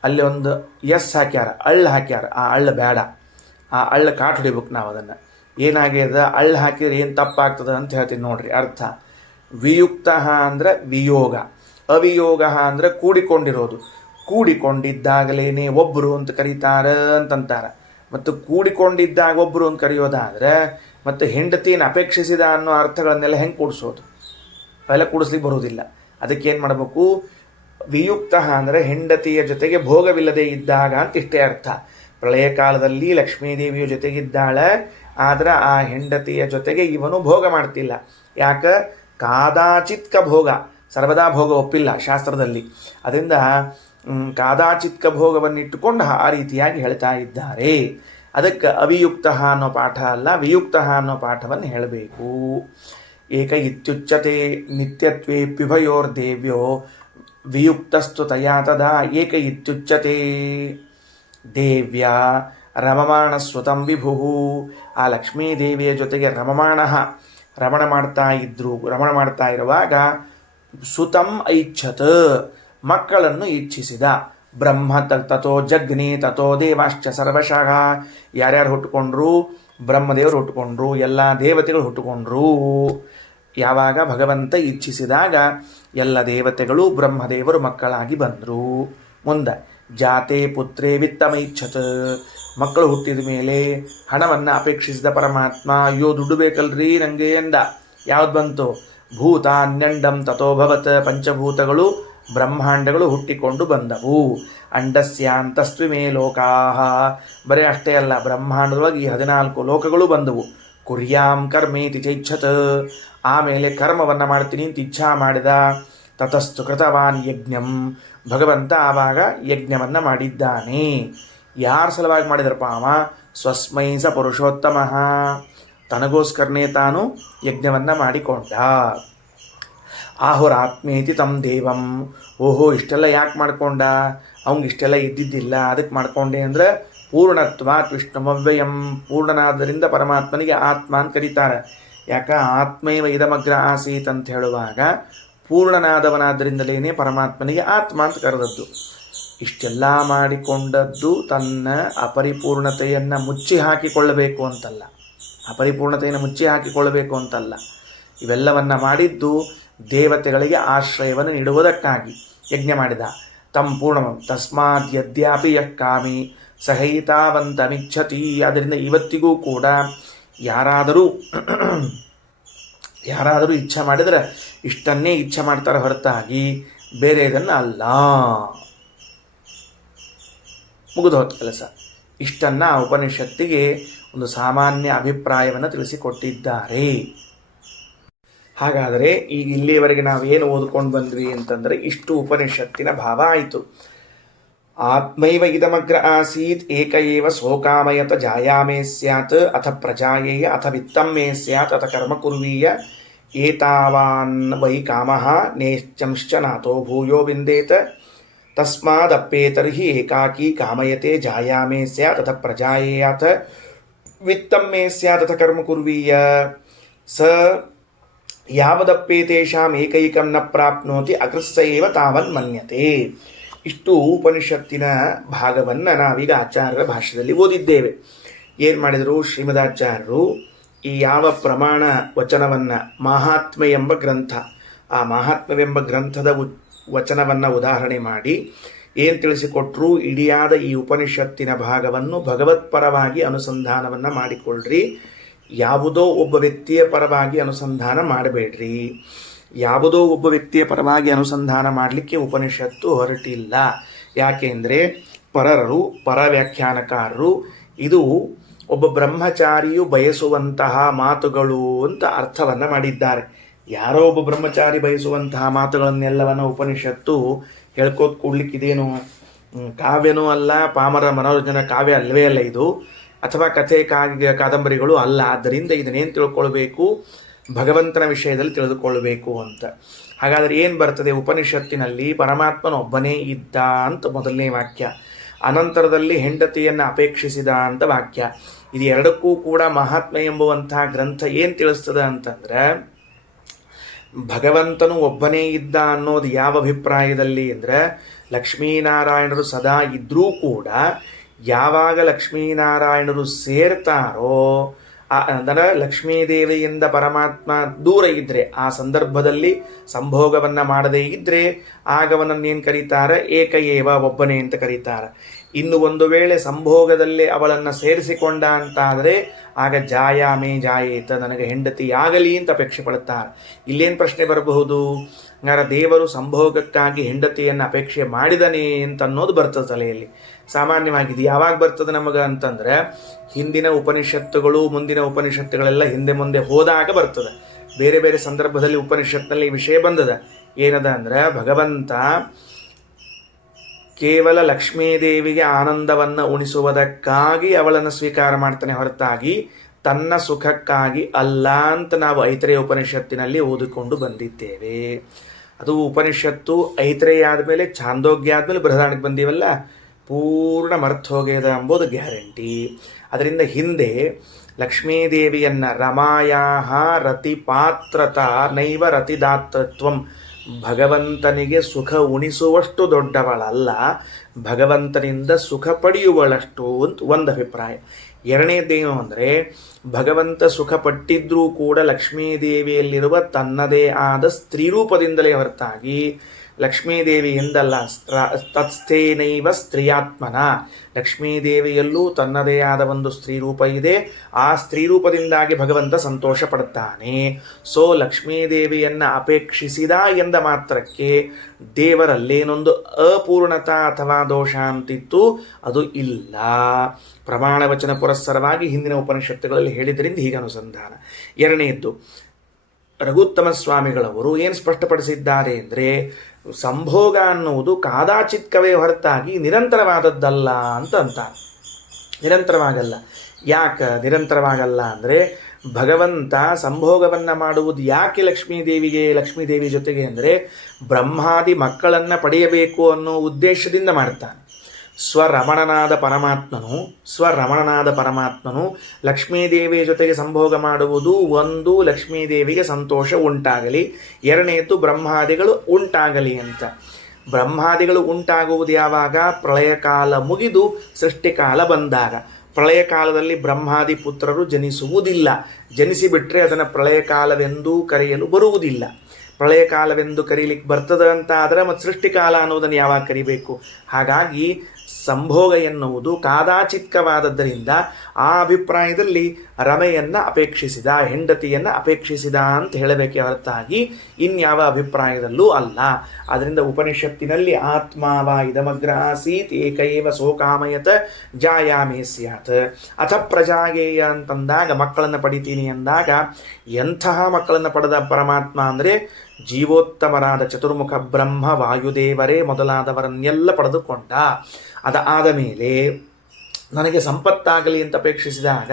ಅಲ್ಲಿ ಒಂದು ಎಸ್ ಹಾಕ್ಯಾರ, ಅಳ್ಳು ಹಾಕ್ಯಾರ. ಆ ಅಳ್ಳು ಬೇಡ, ಆ ಅಳ್ಳು ಕಾಟ್ ಹೊಡಿಬೇಕು ನಾವು. ಅದನ್ನು ಏನಾಗ್ಯದ, ಅಳ್ಳು ಹಾಕಿದ್ರೆ ಏನು ತಪ್ಪಾಗ್ತದೆ ಅಂತ ಹೇಳ್ತೀನಿ ನೋಡ್ರಿ. ಅರ್ಥ: ವಿಯುಕ್ತ ಅಂದರೆ ವಿಯೋಗ, ಅವಿಯೋಗ ಅಂದರೆ ಕೂಡಿಕೊಂಡಿರೋದು. ಕೂಡಿಕೊಂಡಿದ್ದಾಗಲೇನೆ ಒಬ್ಬರು ಅಂತ ಕರೀತಾರೆ ಅಂತಂತಾರೆ. ಮತ್ತು ಕೂಡಿಕೊಂಡಿದ್ದಾಗ ಒಬ್ಬರು ಅಂತ ಕರೆಯೋದಾದರೆ ಮತ್ತು ಹೆಂಡತಿಯನ್ನು ಅಪೇಕ್ಷಿಸಿದ ಅನ್ನೋ ಅರ್ಥಗಳನ್ನೆಲ್ಲ ಹೆಂಗೆ ಕೂಡಿಸೋದು? ಅವೆಲ್ಲ ಕೂಡಿಸ್ಲಿಕ್ಕೆ ಬರೋದಿಲ್ಲ. ಅದಕ್ಕೆ ಏನು ಮಾಡಬೇಕು? ವಿಯುಕ್ತ ಅಂದರೆ ಹೆಂಡತಿಯ ಜೊತೆಗೆ ಭೋಗವಿಲ್ಲದೆ ಇದ್ದಾಗ ಅಂತ ಇಷ್ಟೇ ಅರ್ಥ. ಪ್ರಳಯ ಕಾಲದಲ್ಲಿ ಲಕ್ಷ್ಮೀದೇವಿಯ ಜೊತೆಗಿದ್ದಾಳೆ, ಆದರೆ ಆ ಹೆಂಡತಿಯ ಜೊತೆಗೆ ಇವನು ಭೋಗ ಮಾಡ್ತಿಲ್ಲ. ಯಾಕೆ? ಕಾದಾಚಿತ್ಕ ಭೋಗ, ಸರ್ವದಾ ಭೋಗ ಒಪ್ಪಿಲ್ಲ ಶಾಸ್ತ್ರದಲ್ಲಿ. ಅದರಿಂದ ಕಾದಾಚಿತ್ಕ ಭೋಗವನ್ನಿಟ್ಟುಕೊಂಡು ಆ ರೀತಿಯಾಗಿ ಹೇಳ್ತಾ ಇದ್ದಾರೆ. ಅದಕ್ಕೆ ಅವಿಯುಕ್ತ ಅನ್ನೋ ಪಾಠ ಅಲ್ಲ, ವಿಯುಕ್ತ ಅನ್ನೋ ಪಾಠವನ್ನು ಹೇಳಬೇಕು. ಏಕ ಇತ್ಯುಚ್ಯತೆ ನಿತ್ಯತ್ವೇಪ್ಯುಭಯೋರ್ದೇವ್ಯೋ ವಿಯುಕ್ತಸ್ತು ತಯಾ ತದಾ ಏಕ ಇತ್ಯುಚ್ಯತೆ. ದೇವ್ಯ ರಮಮಾಣ ಸ್ವತಂ ವಿಭು, ಆ ಲಕ್ಷ್ಮೀದೇವಿಯ ಜೊತೆಗೆ ರಮಣ ಮಾಡ್ತಾ ಇರುವಾಗ ಸುತಂ ಐಚ್ಛತ್, ಮಕ್ಕಳನ್ನು ಇಚ್ಛಿಸಿದ. ಬ್ರಹ್ಮ ತಥೋ ಜಗ್ನಿ ತಥೋ ದೇವಾಶ್ಚ ಸರ್ವಶಃ. ಯಾರ್ಯಾರು ಹುಟ್ಟುಕೊಂಡ್ರು? ಬ್ರಹ್ಮದೇವರು ಹುಟ್ಟುಕೊಂಡ್ರು, ಎಲ್ಲ ದೇವತೆಗಳು ಹುಟ್ಟುಕೊಂಡ್ರು. ಯಾವಾಗ ಭಗವಂತ ಇಚ್ಛಿಸಿದಾಗ ಎಲ್ಲ ದೇವತೆಗಳು ಬ್ರಹ್ಮದೇವರು ಮಕ್ಕಳಾಗಿ ಬಂದರು. ಮುಂದೆ ಜಾತೆ ಪುತ್ರೇ ವಿತ್ತಮೈಚ್ಛತ್, ಮಕ್ಕಳು ಹುಟ್ಟಿದ ಮೇಲೆ ಹಣವನ್ನು ಅಪೇಕ್ಷಿಸಿದ ಪರಮಾತ್ಮ. ಅಯ್ಯೋ ದುಡ್ಡು ಬೇಕಲ್ರಿ ನನಗೆ ಎಂದ. ಯಾವ್ದು ಬಂತು? ಭೂತಾನ್ಯಂಡಂ ತಥೋಭವತ್, ಪಂಚಭೂತಗಳು ಬ್ರಹ್ಮಾಂಡಗಳು ಹುಟ್ಟಿಕೊಂಡು ಬಂದವು. ಅಂಡಸ್ಯಾಂತಸ್ತ್ವಿಮೇ ಲೋಕಾಹ, ಬರೀ ಅಷ್ಟೇ ಅಲ್ಲ, ಬ್ರಹ್ಮಾಂಡದೊಳಗೆ ಈ 14 ಲೋಕಗಳು ಬಂದವು. ಕುರ್ಯಾಂ ಕರ್ಮೇತಿ ಚೈಚ್ಛತ್, ಆಮೇಲೆ ಕರ್ಮವನ್ನು ಮಾಡ್ತೀನಿ ಅಂತ ಇಚ್ಛಾ ಮಾಡಿದ. ತತಸ್ತು ಕೃತವಾನ್ ಯಜ್ಞಂ, ಭಗವಂತ ಆವಾಗ ಯಜ್ಞವನ್ನು ಮಾಡಿದ್ದಾನೆ. ಯಾರ ಸಲುವಾಗಿ ಮಾಡಿದ್ರಪ್ಪ ಅವ? ಸ್ವಸ್ಮೈ ಸ ಪುರುಷೋತ್ತಮ, ತನಗೋಸ್ಕರನೇ ತಾನು ಯಜ್ಞವನ್ನು ಮಾಡಿಕೊಂಡ. ಆಹುರಾತ್ಮೇತಿ ತಂ ದೇವಂ ಓಹೋ ಇಷ್ಟೆಲ್ಲ ಯಾಕೆ ಮಾಡ್ಕೊಂಡ, ಅವಂಗೆ ಇಷ್ಟೆಲ್ಲ ಇದ್ದಿದ್ದಿಲ್ಲ ಅದಕ್ಕೆ ಮಾಡ್ಕೊಂಡೆ ಅಂದರೆ ಪೂರ್ಣತ್ವಾತ್ ವಿಷ್ಣುಮವ್ಯಯಂ, ಪೂರ್ಣನಾದ್ದರಿಂದ ಪರಮಾತ್ಮನಿಗೆ ಆತ್ಮ ಅಂತ ಕರೀತಾರೆ. ಯಾಕ ಆತ್ಮೈವ ಇದಮಗ್ರ ಆಸೀತ್ ಅಂತ ಹೇಳುವಾಗ ಪೂರ್ಣನಾದವನಾದ್ದರಿಂದಲೇ ಪರಮಾತ್ಮನಿಗೆ ಆತ್ಮ ಅಂತ ಕರೆದದ್ದು. ಇಷ್ಟೆಲ್ಲ ಮಾಡಿಕೊಂಡದ್ದು ತನ್ನ ಅಪರಿಪೂರ್ಣತೆಯನ್ನು ಮುಚ್ಚಿ ಹಾಕಿಕೊಳ್ಳಬೇಕು ಅಂತಲ್ಲ, ಅಪರಿಪೂರ್ಣತೆಯನ್ನು ಮುಚ್ಚಿ ಹಾಕಿಕೊಳ್ಳಬೇಕು ಅಂತಲ್ಲ, ಇವೆಲ್ಲವನ್ನ ಮಾಡಿದ್ದು ದೇವತೆಗಳಿಗೆ ಆಶ್ರಯವನ್ನು ನೀಡುವುದಕ್ಕಾಗಿ ಯಜ್ಞ ಮಾಡಿದ. ತಂ ಪೂರ್ಣಮಂ ತಸ್ಮಾತ್ ಯದ್ಯಾಪಿ ಯಃ ಕಾಮಿ ಸಹೈತಾವಂತಮಿಚ್ಛತಿ. ಆದ್ದರಿಂದ ಇವತ್ತಿಗೂ ಕೂಡ ಯಾರಾದರೂ ಇಚ್ಛೆ ಮಾಡಿದರೆ ಇಷ್ಟನ್ನೇ ಇಚ್ಛೆ ಮಾಡ್ತಾರೆ ಹೊರತಾಗಿ ಬೇರೆ ಇದನ್ನು ಅಲ್ಲ. ಮುಗಿದು ಹೋದ ಕೆಲಸ. ಇಷ್ಟನ್ನು ಆ ಉಪನಿಷತ್ತಿಗೆ ಒಂದು ಸಾಮಾನ್ಯ ಅಭಿಪ್ರಾಯವನ್ನು ತಿಳಿಸಿಕೊಟ್ಟಿದ್ದಾರೆ. ಹಾಗಾದರೆ ಈಗ ಇಲ್ಲಿಯವರೆಗೆ ನಾವೇನು ಓದ್ಕೊಂಡು ಬಂದ್ವಿ ಅಂತಂದರೆ ಇಷ್ಟು ಉಪನಿಷತ್ತಿನ ಭಾವ ಆಯಿತು. ಆತ್ಮೈವ ಇದಮಗ್ರ ಆಸೀತ್ ಏಕ ಏವ ಸೋಕಾಮಯತ ಜಾಯಾಮೇ ಸ್ಯಾತ್ ಅಥ ಪ್ರಜಾಯೇಯ ಅಥ ವಿತ್ತಂ ಮೇ ಸ್ಯಾತ್ ಅಥ ಕರ್ಮ ಕುರ್ವೀಯ ಏತಾವಾನ್ ವೈ ಕಾಮಃ ನೇಶ್ಚಂಶ್ಚ ನಾಥೋ ಭೂಯೋ ವಿಂದೇತ ತಸ್ಮಾದಪ್ಪೇತರ್ಹಿ ಏಕಾಕಿ ಕಾಮಯತೆ ಜಾಯಾಮೇ ಸ್ಯಾತ್ ಅಥ ಪ್ರಜಾಯೇಯ ಅಥ ವಿತ್ತಂ ಮೇ ಸ್ಯಾತ್ ಅಥ ಕರ್ಮ ಕುರ್ವೀಯ ಸ ಯಾವದಪ್ಪೇತೇಷಾಂ ಏಕೈಕಂ ನ ಪ್ರಾಪ್ನೋತಿ ಅಕೃತ್ಸ ಏವ ತಾವನ್ ಮನ್ಯತೆ. ಇಷ್ಟು ಉಪನಿಷತ್ತಿನ ಭಾಗವನ್ನು ನಾವೀಗ ಆಚಾರ್ಯರ ಭಾಷ್ಯದಲ್ಲಿ ಓದಿದ್ದೇವೆ. ಏನು ಮಾಡಿದರು ಶ್ರೀಮದಾಚಾರ್ಯರು, ಈ ಯಾವ ಪ್ರಮಾಣ ವಚನವನ್ನು ಮಹಾತ್ಮೆ ಎಂಬ ಗ್ರಂಥ, ಆ ಮಹಾತ್ಮೆವೆಂಬ ಗ್ರಂಥದ ವಚನವನ್ನು ಉದಾಹರಣೆ ಮಾಡಿ ಏನು ತಿಳಿಸಿಕೊಟ್ರು, ಇಡಿಯಾದ ಈ ಉಪನಿಷತ್ತಿನ ಭಾಗವನ್ನು ಭಗವತ್ಪರವಾಗಿ ಅನುಸಂಧಾನವನ್ನು ಮಾಡಿಕೊಳ್ಳ್ರಿ, ಯಾವುದೋ ಒಬ್ಬ ವ್ಯಕ್ತಿಯ ಪರವಾಗಿ ಅನುಸಂಧಾನ ಮಾಡಬೇಡ್ರಿ. ಯಾವುದೋ ಒಬ್ಬ ವ್ಯಕ್ತಿಯ ಪರವಾಗಿ ಅನುಸಂಧಾನ ಮಾಡಲಿಕ್ಕೆ ಉಪನಿಷತ್ತು ಹೊರಟಿಲ್ಲ. ಯಾಕೆಂದರೆ ಪರವ್ಯಾಖ್ಯಾನಕಾರರು ಇದು ಒಬ್ಬ ಬ್ರಹ್ಮಚಾರಿಯು ಬಯಸುವಂತಹ ಮಾತುಗಳು ಅಂತ ಅರ್ಥವನ್ನು ಮಾಡಿದ್ದಾರೆ. ಯಾರೋ ಒಬ್ಬ ಬ್ರಹ್ಮಚಾರಿ ಬಯಸುವಂತಹ ಮಾತುಗಳನ್ನೆಲ್ಲವನ್ನು ಉಪನಿಷತ್ತು ಹೇಳ್ಕೋತ ಕೂಡ್ಲಿಕ್ಕಿದೇನು ಕಾವ್ಯನೂ ಅಲ್ಲ, ಪಾಮರ ಮನೋರಂಜನಾ ಕಾವ್ಯ ಅಲ್ಲವೇ ಅಲ್ಲ ಇದು, ಅಥವಾ ಕಥೆ ಕಾದಂಬರಿಗಳು ಅಲ್ಲ. ಆದ್ದರಿಂದ ಇದನ್ನೇನು ತಿಳ್ಕೊಳ್ಬೇಕು, ಭಗವಂತನ ವಿಷಯದಲ್ಲಿ ತಿಳಿದುಕೊಳ್ಳಬೇಕು ಅಂತ. ಹಾಗಾದರೆ ಏನು ಬರ್ತದೆ ಉಪನಿಷತ್ತಿನಲ್ಲಿ? ಪರಮಾತ್ಮನೊಬ್ಬನೇ ಇದ್ದ ಅಂತ ಮೊದಲನೇ ವಾಕ್ಯ, ಅನಂತರದಲ್ಲಿ ಹೆಂಡತಿಯನ್ನು ಅಪೇಕ್ಷಿಸಿದ ಅಂತ ವಾಕ್ಯ. ಇದು ಎರಡಕ್ಕೂ ಕೂಡ ಮಹಾತ್ಮೆ ಎಂಬುವಂತಹ ಗ್ರಂಥ ಏನು ತಿಳಿಸ್ತದೆ ಅಂತಂದ್ರೆ, ಭಗವಂತನು ಒಬ್ಬನೇ ಇದ್ದ ಅನ್ನೋದು ಯಾವ ಅಭಿಪ್ರಾಯದಲ್ಲಿ ಅಂದರೆ, ಲಕ್ಷ್ಮೀನಾರಾಯಣರು ಸದಾ ಇದ್ದರೂ ಕೂಡ ಯಾವಾಗ ಲಕ್ಷ್ಮೀನಾರಾಯಣರು ಸೇರ್ತಾರೋ, ಅಂದರೆ ಲಕ್ಷ್ಮೀದೇವಿಯಿಂದ ಪರಮಾತ್ಮ ದೂರ ಇದ್ದರೆ, ಆ ಸಂದರ್ಭದಲ್ಲಿ ಸಂಭೋಗವನ್ನು ಮಾಡದೇ ಇದ್ದರೆ ಆಗವನನ್ನೇನು ಕರೀತಾರೆ? ಏಕಏವ, ಒಬ್ಬನೇ ಅಂತ ಕರೀತಾರೆ. ಇನ್ನು ಒಂದು ವೇಳೆ ಸಂಭೋಗದಲ್ಲಿ ಅವಳನ್ನು ಸೇರಿಸಿಕೊಂಡ ಅಂತಾದರೆ ಆಗ ಜಾಯಾಮೇ ಜಾಯೇತ, ನನಗೆ ಹೆಂಡತಿಯಾಗಲಿ ಅಂತ ಅಪೇಕ್ಷೆ ಪಡುತ್ತಾರೆ. ಇಲ್ಲೇನು ಪ್ರಶ್ನೆ ಬರಬಹುದು? ಹಂಗಾರೆ ದೇವರು ಸಂಭೋಗಕ್ಕಾಗಿ ಹೆಂಡತಿಯನ್ನು ಅಪೇಕ್ಷೆ ಮಾಡಿದನೇ ಅಂತ ಅನ್ನೋದು ಬರ್ತದೆ ತಲೆಯಲ್ಲಿ. ಸಾಮಾನ್ಯವಾಗಿದೆ. ಯಾವಾಗ ಬರ್ತದೆ ನಮಗೆ ಅಂತಂದರೆ, ಹಿಂದಿನ ಉಪನಿಷತ್ತುಗಳು ಮುಂದಿನ ಉಪನಿಷತ್ತುಗಳೆಲ್ಲ ಹಿಂದೆ ಮುಂದೆ ಹೋದಾಗ ಬರ್ತದೆ. ಬೇರೆ ಬೇರೆ ಸಂದರ್ಭದಲ್ಲಿ ಉಪನಿಷತ್ನಲ್ಲಿ ಈ ವಿಷಯ ಬಂದದ. ಏನದ ಅಂದರೆ, ಭಗವಂತ ಕೇವಲ ಲಕ್ಷ್ಮೀದೇವಿಗೆ ಆನಂದವನ್ನು ಉಣಿಸುವುದಕ್ಕಾಗಿ ಅವಳನ್ನು ಸ್ವೀಕಾರ ಮಾಡ್ತಾನೆ ಹೊರತಾಗಿ ತನ್ನ ಸುಖಕ್ಕಾಗಿ ಅಲ್ಲ ಅಂತ ನಾವು ಐತರೇಯ ಉಪನಿಷತ್ತಿನಲ್ಲಿ ಓದಿಕೊಂಡು ಬಂದಿದ್ದೇವೆ. ಅದು ಉಪನಿಷತ್ತು ಐತರೇಯ ಆದಮೇಲೆ ಛಾಂದೋಗ್ಯ ಆದಮೇಲೆ ಬೃಹದಾರಣ್ಯಕ್ಕೆ ಬಂದೀವಲ್ಲ, ಪೂರ್ಣ ಮರ್ಥ ಹೋಗ್ಯದ ಎಂಬುದು ಗ್ಯಾರಂಟಿ. ಅದರಿಂದ ಹಿಂದೆ ಲಕ್ಷ್ಮೀದೇವಿಯನ್ನು ರಮಾಯಾಹ ರತಿಪಾತ್ರತಾ ನೈವ ರತಿದಾತೃತ್ವಂ, ಭಗವಂತನಿಗೆ ಸುಖ ಉಣಿಸುವಷ್ಟು ದೊಡ್ಡವಳಲ್ಲ, ಭಗವಂತನಿಂದ ಸುಖ ಪಡೆಯುವಳಷ್ಟು ಅಂತ ಒಂದು ಅಭಿಪ್ರಾಯ. ಎರಡನೇದೇನು ಅಂದರೆ, ಭಗವಂತ ಸುಖ ಪಟ್ಟಿದ್ರೂ ಕೂಡ ಲಕ್ಷ್ಮೀದೇವಿಯಲ್ಲಿರುವ ತನ್ನದೇ ಆದ ಸ್ತ್ರೀ ರೂಪದಿಂದಲೇ ಹೊರತಾಗಿ ಲಕ್ಷ್ಮೀದೇವಿ ಎಂದಲ್ಲ. ತತ್ಸ್ಥೇನೈವ ಸ್ತ್ರೀಯಾತ್ಮನ, ಲಕ್ಷ್ಮೀದೇವಿಯಲ್ಲೂ ತನ್ನದೇ ಆದ ಒಂದು ಸ್ತ್ರೀ ರೂಪ ಇದೆ. ಆ ಸ್ತ್ರೀ ರೂಪದಿಂದಾಗಿ ಭಗವಂತ ಸಂತೋಷ ಪಡುತ್ತಾನೆ. ಸೊ ಲಕ್ಷ್ಮೀದೇವಿಯನ್ನು ಅಪೇಕ್ಷಿಸಿದ ಎಂದ ಮಾತ್ರಕ್ಕೆ ದೇವರಲ್ಲೇನೊಂದು ಅಪೂರ್ಣತಾ ಅಥವಾ ದೋಷ ಅಂತಿತ್ತು, ಅದು ಇಲ್ಲ. ಪ್ರಮಾಣ ವಚನ ಪುರಸ್ಸರವಾಗಿ ಹಿಂದಿನ ಉಪನಿಷತ್ತುಗಳಲ್ಲಿ ಹೇಳಿದ್ರಿಂದ ಹೀಗೆ ಅನುಸಂಧಾನ. ಎರಡನೆಯದ್ದು, ರಘುತ್ತಮ ಸ್ವಾಮಿಗಳವರು ಏನು ಸ್ಪಷ್ಟಪಡಿಸಿದ್ದಾರೆ ಅಂದರೆ, ಸಂಭೋಗ ಅನ್ನುವುದು ಕಾದಾಚಿತ್ಕವೇ ಹೊರತಾಗಿ ನಿರಂತರವಾದದ್ದಲ್ಲ ಅಂತ ಅಂತಾರೆ. ನಿರಂತರವಾಗಲ್ಲ. ಯಾಕೆ ನಿರಂತರವಾಗಲ್ಲ ಅಂದರೆ, ಭಗವಂತ ಸಂಭೋಗವನ್ನು ಮಾಡುವುದು ಯಾಕೆ ಲಕ್ಷ್ಮೀದೇವಿ ಜೊತೆಗೆ ಅಂದರೆ ಬ್ರಹ್ಮಾದಿ ಮಕ್ಕಳನ್ನು ಪಡೆಯಬೇಕು ಅನ್ನೋ ಉದ್ದೇಶದಿಂದ ಮಾಡ್ತಾನೆ. ಸ್ವರಮಣನಾದ ಪರಮಾತ್ಮನು ಲಕ್ಷ್ಮೀದೇವಿಯ ಜೊತೆಗೆ ಸಂಭೋಗ ಮಾಡುವುದು, ಒಂದು ಲಕ್ಷ್ಮೀದೇವಿಗೆ ಸಂತೋಷ ಉಂಟಾಗಲಿ, ಎರಡನೇದು ಬ್ರಹ್ಮಾದಿಗಳು ಉಂಟಾಗಲಿ ಅಂತ. ಬ್ರಹ್ಮಾದಿಗಳು ಉಂಟಾಗುವುದು ಯಾವಾಗ? ಪ್ರಳಯ ಕಾಲ ಮುಗಿದು ಸೃಷ್ಟಿಕಾಲ ಬಂದಾಗ. ಪ್ರಳಯ ಕಾಲದಲ್ಲಿ ಬ್ರಹ್ಮಾದಿ ಪುತ್ರರು ಜನಿಸುವುದಿಲ್ಲ. ಜನಿಸಿಬಿಟ್ರೆ ಅದನ್ನು ಪ್ರಳಯ ಕಾಲವೆಂದೂ ಕರೆಯಲು ಬರುವುದಿಲ್ಲ. ಪ್ರಳಯ ಕಾಲವೆಂದು ಕರೀಲಿಕ್ಕೆ ಬರ್ತದೆ ಅಂತ ಆದರೆ ಮತ್ತು ಸೃಷ್ಟಿಕಾಲ ಅನ್ನೋದನ್ನು ಯಾವಾಗ ಕರಿಬೇಕು? ಹಾಗಾಗಿ ಸಂಭೋಗ ಎನ್ನುವುದು ಕಾದಾಚಿತ್ಕವಾದದ್ದರಿಂದ ಆ ಅಭಿಪ್ರಾಯದಲ್ಲಿ ರಮೆಯನ್ನು ಅಪೇಕ್ಷಿಸಿದ, ಹೆಂಡತಿಯನ್ನು ಅಪೇಕ್ಷಿಸಿದ ಅಂತ ಹೇಳಬೇಕೆ ಹೊರತಾಗಿ ಇನ್ಯಾವ ಅಭಿಪ್ರಾಯದಲ್ಲೂ ಅಲ್ಲ. ಅದರಿಂದ ಉಪನಿಷತ್ತಿನಲ್ಲಿ ಆತ್ಮಾವ ಇದಮಗ್ರ ಆಸೀತ್ ಏಕೈವ ಸೋಕಾಮಯತ ಜಾಯಾಮೇ ಸ್ಯಾತ್ ಅಥ ಪ್ರಜಾಗೇಯ ಅಂತಂದಾಗ ಮಕ್ಕಳನ್ನು ಪಡಿತೀನಿ ಅಂದಾಗ ಎಂತಹ ಮಕ್ಕಳನ್ನು ಪಡೆದ ಪರಮಾತ್ಮ ಅಂದರೆ ಜೀವೋತ್ತಮರಾದ ಚತುರ್ಮುಖ ಬ್ರಹ್ಮ ವಾಯುದೇವರೇ ಮೊದಲಾದವರನ್ನೆಲ್ಲ ಪಡೆದುಕೊಂಡ. ಅದಾದ ಮೇಲೆ ನನಗೆ ಸಂಪತ್ತಾಗಲಿ ಅಂತ ಅಪೇಕ್ಷಿಸಿದಾಗ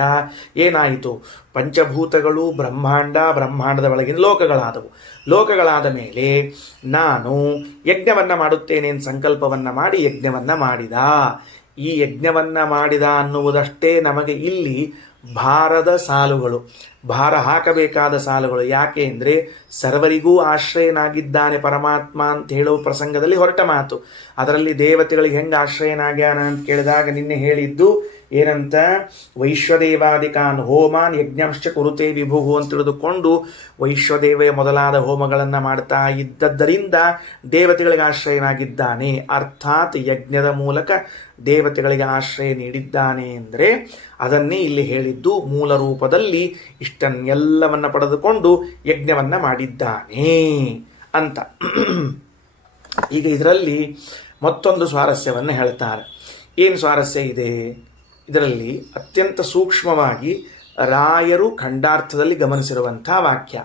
ಏನಾಯಿತು? ಪಂಚಭೂತಗಳು ಬ್ರಹ್ಮಾಂಡದ ಒಳಗಿನ ಲೋಕಗಳಾದ ಮೇಲೆ ನಾನು ಯಜ್ಞವನ್ನು ಮಾಡುತ್ತೇನೆ ಅಂತ ಸಂಕಲ್ಪವನ್ನು ಮಾಡಿ ಯಜ್ಞವನ್ನು ಮಾಡಿದ. ಈ ಯಜ್ಞವನ್ನು ಮಾಡಿದ ಅನ್ನುವುದಷ್ಟೇ ನಮಗೆ ಇಲ್ಲಿ ಭಾರದ ಸಾಲುಗಳು, ಭಾರ ಹಾಕಬೇಕಾದ ಸಾಲುಗಳು. ಯಾಕೆ ಅಂದರೆ ಸರ್ವರಿಗೂ ಆಶ್ರಯನಾಗಿದ್ದಾನೆ ಪರಮಾತ್ಮ ಅಂತ ಹೇಳುವ ಪ್ರಸಂಗದಲ್ಲಿ ಹೊರಟ ಮಾತು. ಅದರಲ್ಲಿ ದೇವತೆಗಳಿಗೆ ಹೆಂಗೆ ಆಶ್ರಯನಾಗ್ಯಾನ ಅಂತ ಕೇಳಿದಾಗ ನಿನ್ನೆ ಹೇಳಿದ್ದು ಏನಂತ? ವೈಶ್ವದೇವಾದಿಕಾನ್ ಹೋಮಾನ್ ಯಜ್ಞಂಶ್ಚ ಕುರುತೆ ವಿಭುಹು ಅಂತ ತಿಳಿದುಕೊಂಡು ವೈಶ್ವದೇವ ಮೊದಲಾದ ಹೋಮಗಳನ್ನು ಮಾಡ್ತಾ ಇದ್ದದ್ದರಿಂದ ದೇವತೆಗಳಿಗೆ ಆಶ್ರಯನಾಗಿದ್ದಾನೆ. ಅರ್ಥಾತ್ ಯಜ್ಞದ ಮೂಲಕ ದೇವತೆಗಳಿಗೆ ಆಶ್ರಯ ನೀಡಿದ್ದಾನೆ ಅಂದರೆ ಅದನ್ನೇ ಇಲ್ಲಿ ಹೇಳಿದ್ದು. ಮೂಲ ರೂಪದಲ್ಲಿ ಇಷ್ಟನ್ನೆಲ್ಲವನ್ನು ಪಡೆದುಕೊಂಡು ಯಜ್ಞವನ್ನು ಮಾಡಿದ್ದಾನೆ ಅಂತ. ಈಗ ಇದರಲ್ಲಿ ಮತ್ತೊಂದು ಸ್ವಾರಸ್ಯವನ್ನು ಹೇಳ್ತಾರೆ. ಏನು ಸ್ವಾರಸ್ಯ ಇದೆ ಇದರಲ್ಲಿ? ಅತ್ಯಂತ ಸೂಕ್ಷ್ಮವಾಗಿ ರಾಯರು ಖಂಡಾರ್ಥದಲ್ಲಿ ಗಮನಿಸಿರುವಂಥ ವಾಕ್ಯ.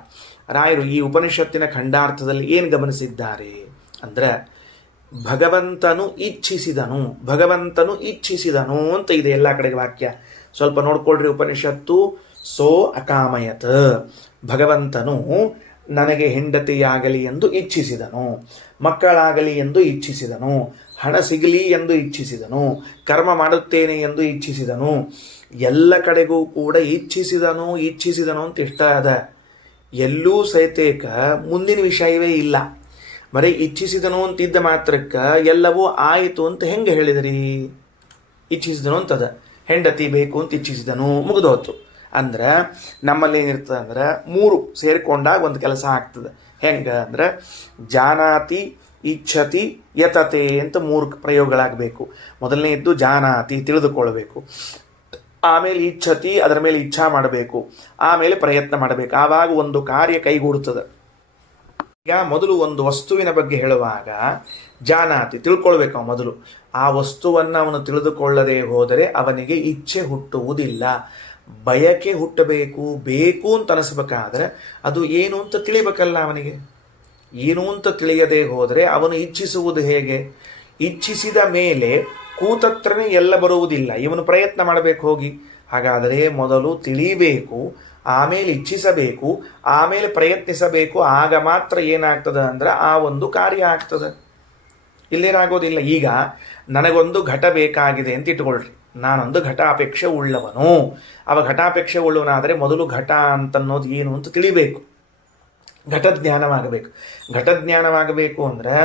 ರಾಯರು ಈ ಉಪನಿಷತ್ತಿನ ಖಂಡಾರ್ಥದಲ್ಲಿ ಏನು ಗಮನಿಸಿದ್ದಾರೆ ಅಂದರೆ ಭಗವಂತನು ಇಚ್ಛಿಸಿದನು ಅಂತ ಇದೆ ಎಲ್ಲ ಕಡೆಗೆ ವಾಕ್ಯ. ಸ್ವಲ್ಪ ನೋಡ್ಕೊಳ್ರಿ ಉಪನಿಷತ್ತು. ಸೋ ಅಕಾಮಯತ್, ಭಗವಂತನು ನನಗೆ ಹೆಂಡತಿಯಾಗಲಿ ಎಂದು ಇಚ್ಛಿಸಿದನು, ಮಕ್ಕಳಾಗಲಿ ಎಂದು ಇಚ್ಛಿಸಿದನು, ಹಣ ಸಿಗಲಿ ಎಂದು ಇಚ್ಛಿಸಿದನು, ಕರ್ಮ ಮಾಡುತ್ತೇನೆ ಎಂದು ಇಚ್ಛಿಸಿದನು. ಎಲ್ಲ ಕಡೆಗೂ ಕೂಡ ಇಚ್ಛಿಸಿದನು ಅಂತ ಇಷ್ಟ ಅದ. ಎಲ್ಲೂ ಸಹಿತೇಕ ಮುಂದಿನ ವಿಷಯವೇ ಇಲ್ಲ. ಬರೀ ಇಚ್ಛಿಸಿದನು ಅಂತಿದ್ದ ಮಾತ್ರಕ್ಕೆ ಎಲ್ಲವೂ ಆಯಿತು ಅಂತ ಹೆಂಗೆ ಹೇಳಿದ್ರಿ? ಇಚ್ಛಿಸಿದನು ಅಂತದ, ಹೆಂಡತಿ ಬೇಕು ಅಂತ ಇಚ್ಛಿಸಿದನು, ಮುಗಿದೋತು. ಅಂದ್ರೆ ನಮ್ಮಲ್ಲಿ ಏನಿರ್ತದೆ ಅಂದ್ರೆ ಮೂರು ಸೇರಿಕೊಂಡಾಗ ಒಂದು ಕೆಲಸ ಆಗ್ತದೆ. ಹೆಂಗೆ ಅಂದ್ರೆ ಜಾನಾತಿ, ಇಚ್ಛತಿ, ಯತತೆ ಅಂತ ಮೂರು ಪ್ರಯೋಗಗಳಾಗಬೇಕು. ಮೊದಲನೇದ್ದು ಜಾನಾತಿ, ತಿಳಿದುಕೊಳ್ಬೇಕು. ಆಮೇಲೆ ಇಚ್ಛತಿ, ಅದರ ಮೇಲೆ ಇಚ್ಛಾ ಮಾಡಬೇಕು. ಆಮೇಲೆ ಪ್ರಯತ್ನ ಮಾಡಬೇಕು. ಆವಾಗ ಒಂದು ಕಾರ್ಯ ಕೈಗೂಡುತ್ತದೆ. ಈಗ ಮೊದಲು ಒಂದು ವಸ್ತುವಿನ ಬಗ್ಗೆ ಹೇಳುವಾಗ ಜಾನಾತಿ, ತಿಳ್ಕೊಳ್ಬೇಕು. ಮೊದಲು ಆ ವಸ್ತುವನ್ನು ಅವನು ತಿಳಿದುಕೊಳ್ಳದೆ ಹೋದರೆ ಅವನಿಗೆ ಇಚ್ಛೆ ಹುಟ್ಟುವುದಿಲ್ಲ. ಬಯಕೆ ಹುಟ್ಟಬೇಕು, ಬೇಕು ಅಂತ ಅನಿಸ್ಬೇಕಾದ್ರೆ ಅದು ಏನು ಅಂತ ತಿಳಿಬೇಕಲ್ಲ. ಅವನಿಗೆ ಏನು ಅಂತ ತಿಳಿಯದೆ ಹೋದರೆ ಅವನು ಇಚ್ಛಿಸುವುದು ಹೇಗೆ? ಇಚ್ಛಿಸಿದ ಮೇಲೆ ಕೂತತ್ರನೇ ಎಲ್ಲ ಬರುವುದಿಲ್ಲ. ಇವನು ಪ್ರಯತ್ನ ಮಾಡಬೇಕು ಹೋಗಿ. ಹಾಗಾದರೆ ಮೊದಲು ತಿಳಿಬೇಕು, ಆಮೇಲೆ ಇಚ್ಛಿಸಬೇಕು, ಆಮೇಲೆ ಪ್ರಯತ್ನಿಸಬೇಕು. ಆಗ ಮಾತ್ರ ಏನಾಗ್ತದೆ ಅಂದ್ರೆ ಆ ಒಂದು ಕಾರ್ಯ ಆಗ್ತದೆ. ಇಲ್ಲೇನಾಗೋದಿಲ್ಲ. ಈಗ ನನಗೊಂದು ಘಟ ಬೇಕಾಗಿದೆ ಅಂತ ಇಟ್ಕೊಳ್ರಿ. ನಾನೊಂದು ಘಟಾಪೇಕ್ಷೆ ಉಳ್ಳವನು. ಅವ ಘಟಾಪೇಕ್ಷೆ ಉಳ್ಳವನಾದರೆ ಮೊದಲು ಘಟ ಅಂತನ್ನೋದು ಏನು ಅಂತ ತಿಳಿಬೇಕು. ಘಟಜ್ಞಾನವಾಗಬೇಕು ಅಂದ್ರೆ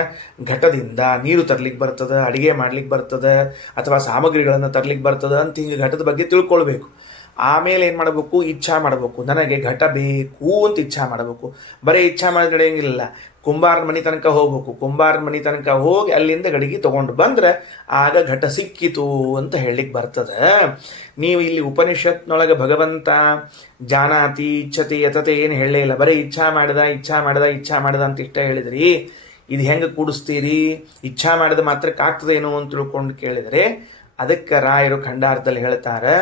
ಘಟದಿಂದ ನೀರು ತರ್ಲಿಕ್ಕೆ ಬರ್ತದೆ, ಅಡಿಗೆ ಮಾಡ್ಲಿಕ್ಕೆ ಬರ್ತದೆ, ಅಥವಾ ಸಾಮಗ್ರಿಗಳನ್ನು ತರ್ಲಿಕ್ಕೆ ಬರ್ತದೆ ಅಂತ ಹಿಂಗೆ ಘಟದ ಬಗ್ಗೆ ತಿಳ್ಕೊಳ್ಬೇಕು. ಆಮೇಲೆ ಏನು ಮಾಡಬೇಕು? ಇಚ್ಛಾ ಮಾಡಬೇಕು. ನನಗೆ ಘಟ ಬೇಕು ಅಂತ ಇಚ್ಛಾ ಮಾಡಬೇಕು. ಬರೀ ಇಚ್ಛಾ ಮಾಡಿದ್ರೆ ನಡೆಯಂಗಿಲ್ಲ. ಕುಂಬಾರನ ಮನೆ ತನಕ ಹೋಗ್ಬೇಕು. ಕುಂಬಾರನ ಮನೆ ತನಕ ಹೋಗಿ ಅಲ್ಲಿಂದ ಗಡಿಗೆ ತಗೊಂಡು ಬಂದ್ರೆ ಆಗ ಘಟ ಸಿಕ್ಕಿತು ಅಂತ ಹೇಳಲಿಕ್ಕೆ ಬರ್ತದೆ. ನೀವು ಇಲ್ಲಿ ಉಪನಿಷತ್ನೊಳಗೆ ಭಗವಂತ ಜಾನಾತಿ, ಇಚ್ಛತಿ, ಯತತೆ ಏನು ಹೇಳಲೇ ಇಲ್ಲ. ಬರೀ ಇಚ್ಛಾ ಮಾಡಿದ ಅಂತ ಇಷ್ಟ ಹೇಳಿದ್ರಿ. ಇದು ಹೆಂಗೆ ಕೂಡಿಸ್ತೀರಿ? ಇಚ್ಛಾ ಮಾಡಿದ ಮಾತ್ರಕ್ಕೆ ಆಗ್ತದೇನೋ ಅಂತ ತಿಳ್ಕೊಂಡು ಕೇಳಿದರೆ ಅದಕ್ಕೆ ರಾಯರು ಖಂಡಾರ್ಥದಲ್ಲಿ ಹೇಳ್ತಾರೆ,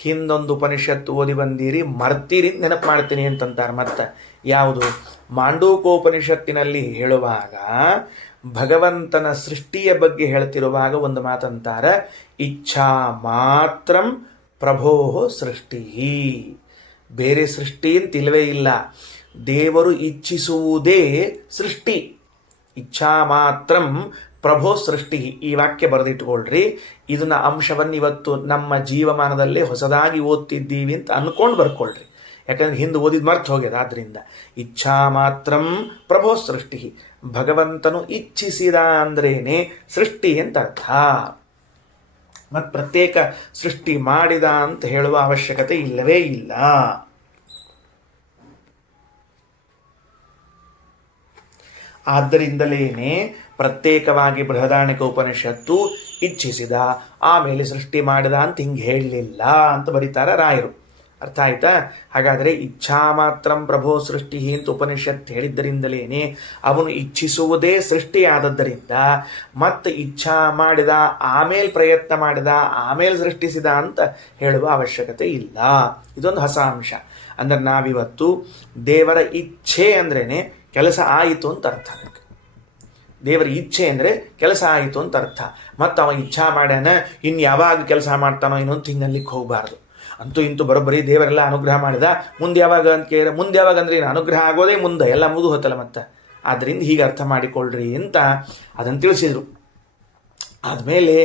ಹಿಂದೊಂದು ಉಪನಿಷತ್ತು ಓದಿ ಬಂದೀರಿ, ಮರ್ತೀರಿ, ನೆನಪು ಮಾಡ್ತೀನಿ ಅಂತಂತಾರೆ. ಮತ್ತೆ ಯಾವುದು? ಮಾಂಡೂಕೋಪನಿಷತ್ತಿನಲ್ಲಿ ಹೇಳುವಾಗ ಭಗವಂತನ ಸೃಷ್ಟಿಯ ಬಗ್ಗೆ ಹೇಳ್ತಿರುವಾಗ ಒಂದು ಮಾತಂತಾರೆ, ಇಚ್ಛಾ ಮಾತ್ರಂ ಪ್ರಭೋ ಸೃಷ್ಟಿ. ಬೇರೆ ಸೃಷ್ಟಿ ಅಂತಿಲ್ಲವೇ ಇಲ್ಲ. ದೇವರು ಇಚ್ಛಿಸುವುದೇ ಸೃಷ್ಟಿ. ಇಚ್ಛಾ ಮಾತ್ರಂ ಪ್ರಭೋ ಸೃಷ್ಟಿ. ಈ ವಾಕ್ಯ ಬರೆದಿಟ್ಕೊಳ್ರಿ. ಇದನ್ನ ಅಂಶವನ್ನು ಇವತ್ತು ನಮ್ಮ ಜೀವಮಾನದಲ್ಲೇ ಹೊಸದಾಗಿ ಓದ್ತಿದ್ದೀವಿ ಅಂತ ಅನ್ಕೊಂಡು ಬರ್ಕೊಳ್ರಿ. ಯಾಕಂದ್ರೆ ಹಿಂದೆ ಓದಿದ ಮರ್ತು ಹೋಗ್ಯದ. ಆದ್ರಿಂದ ಇಚ್ಛಾ ಮಾತ್ರಂ ಪ್ರಭೋ ಸೃಷ್ಟಿ. ಭಗವಂತನು ಇಚ್ಛಿಸಿದ ಅಂದ್ರೇನೆ ಸೃಷ್ಟಿ ಅಂತ ಅರ್ಥ. ಮತ್ತು ಪ್ರತ್ಯೇಕ ಸೃಷ್ಟಿ ಮಾಡಿದ ಅಂತ ಹೇಳುವ ಅವಶ್ಯಕತೆ ಇಲ್ಲವೇ ಇಲ್ಲ. ಆದ್ದರಿಂದಲೇನೆ ಪ್ರತ್ಯೇಕವಾಗಿ ಬೃಹದಾರಣ್ಯಕ ಉಪನಿಷತ್ತು ಇಚ್ಛಿಸಿದ ಆಮೇಲೆ ಸೃಷ್ಟಿ ಮಾಡಿದ ಅಂತ ಹಿಂಗೆ ಹೇಳಲಿಲ್ಲ ಅಂತ ಬರೀತಾರ ರಾಯರು. ಅರ್ಥ ಆಯ್ತಾ? ಹಾಗಾದರೆ ಇಚ್ಛಾ ಮಾತ್ರಂ ಪ್ರಭೋ ಸೃಷ್ಟಿ ಅಂತ ಉಪನಿಷತ್ತು ಹೇಳಿದ್ದರಿಂದಲೇನೆ ಅವನು ಇಚ್ಛಿಸುವುದೇ ಸೃಷ್ಟಿಯಾದದ್ದರಿಂದ ಮತ್ತೆ ಇಚ್ಛಾ ಮಾಡಿದ ಆಮೇಲೆ ಪ್ರಯತ್ನ ಮಾಡಿದ ಆಮೇಲೆ ಸೃಷ್ಟಿಸಿದ ಅಂತ ಹೇಳುವ ಅವಶ್ಯಕತೆ ಇಲ್ಲ. ಇದೊಂದು ಹೊಸ ಅಂಶ. ಅಂದ್ರೆ ನಾವಿವತ್ತು ದೇವರ ಇಚ್ಛೆ ಅಂದ್ರೇನೆ ಕೆಲಸ ಆಯಿತು ಅಂತ ಅರ್ಥ. ದೇವರ ಇಚ್ಛೆ ಅಂದರೆ ಕೆಲಸ ಆಯಿತು ಅಂತ ಅರ್ಥ. ಮತ್ತು ಅವ ಇಚ್ಛಾ ಮಾಡ್ಯಾನ ಇನ್ನು ಯಾವಾಗ ಕೆಲಸ ಮಾಡ್ತಾನೋ ಇನ್ನೊಂದು ಹಿಂಗನ್ಲಿಕ್ಕೆ ಹೋಗಬಾರ್ದು. ಅಂತೂ ಇಂತೂ ಬರೋಬ್ಬರಿ ದೇವರೆಲ್ಲ ಅನುಗ್ರಹ ಮಾಡಿದ, ಮುಂದೆ ಯಾವಾಗ ಅಂತ ಕೇಳಿದ್ರೆ ಮುಂದೆ ಯಾವಾಗ ಅಂದ್ರೆ ಏನು, ಅನುಗ್ರಹ ಆಗೋದೇ ಮುಂದೆ, ಎಲ್ಲ ಮುಗಿದು ಹೋತಲ್ಲ ಮತ್ತೆ. ಆದ್ದರಿಂದ ಹೀಗೆ ಅರ್ಥ ಮಾಡಿಕೊಳ್ಳ್ರಿ ಅಂತ ಅದನ್ನು ತಿಳಿಸಿದರು. ಆದಮೇಲೆ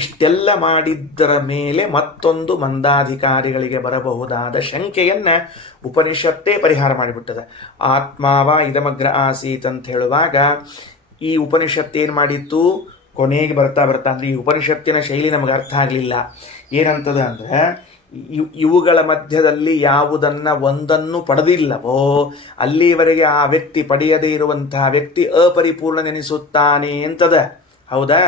ಇಷ್ಟೆಲ್ಲ ಮಾಡಿದ್ದರ ಮೇಲೆ ಮತ್ತೊಂದು ಮಂದಾಧಿಕಾರಿಗಳಿಗೆ ಬರಬಹುದಾದ ಶಂಕೆಯನ್ನು ಉಪನಿಷತ್ತೇ ಪರಿಹಾರ ಮಾಡಿಬಿಟ್ಟದೆ. ಆತ್ಮಾವ ಇದಮಗ್ರ ಆಸೀತ್ ಅಂತ ಹೇಳುವಾಗ ಈ ಉಪನಿಷತ್ತು ಏನು ಮಾಡಿತ್ತು, ಕೊನೆಗೆ ಬರ್ತಾ ಅಂದರೆ ಈ ಉಪನಿಷತ್ತಿನ ಶೈಲಿ ನಮಗೆ ಅರ್ಥ ಆಗಲಿಲ್ಲ. ಏನಂತದ ಅಂದರೆ ಇವುಗಳ ಮಧ್ಯದಲ್ಲಿ ಯಾವುದನ್ನು ಒಂದನ್ನು ಪಡೆದಿಲ್ಲವೋ ಅಲ್ಲಿವರೆಗೆ ಆ ವ್ಯಕ್ತಿ ಪಡೆಯದೇ ಇರುವಂತಹ ವ್ಯಕ್ತಿ ಅಪರಿಪೂರ್ಣನೆನಿಸುತ್ತಾನೆ ಅಂತದ. ಹೌದಾ?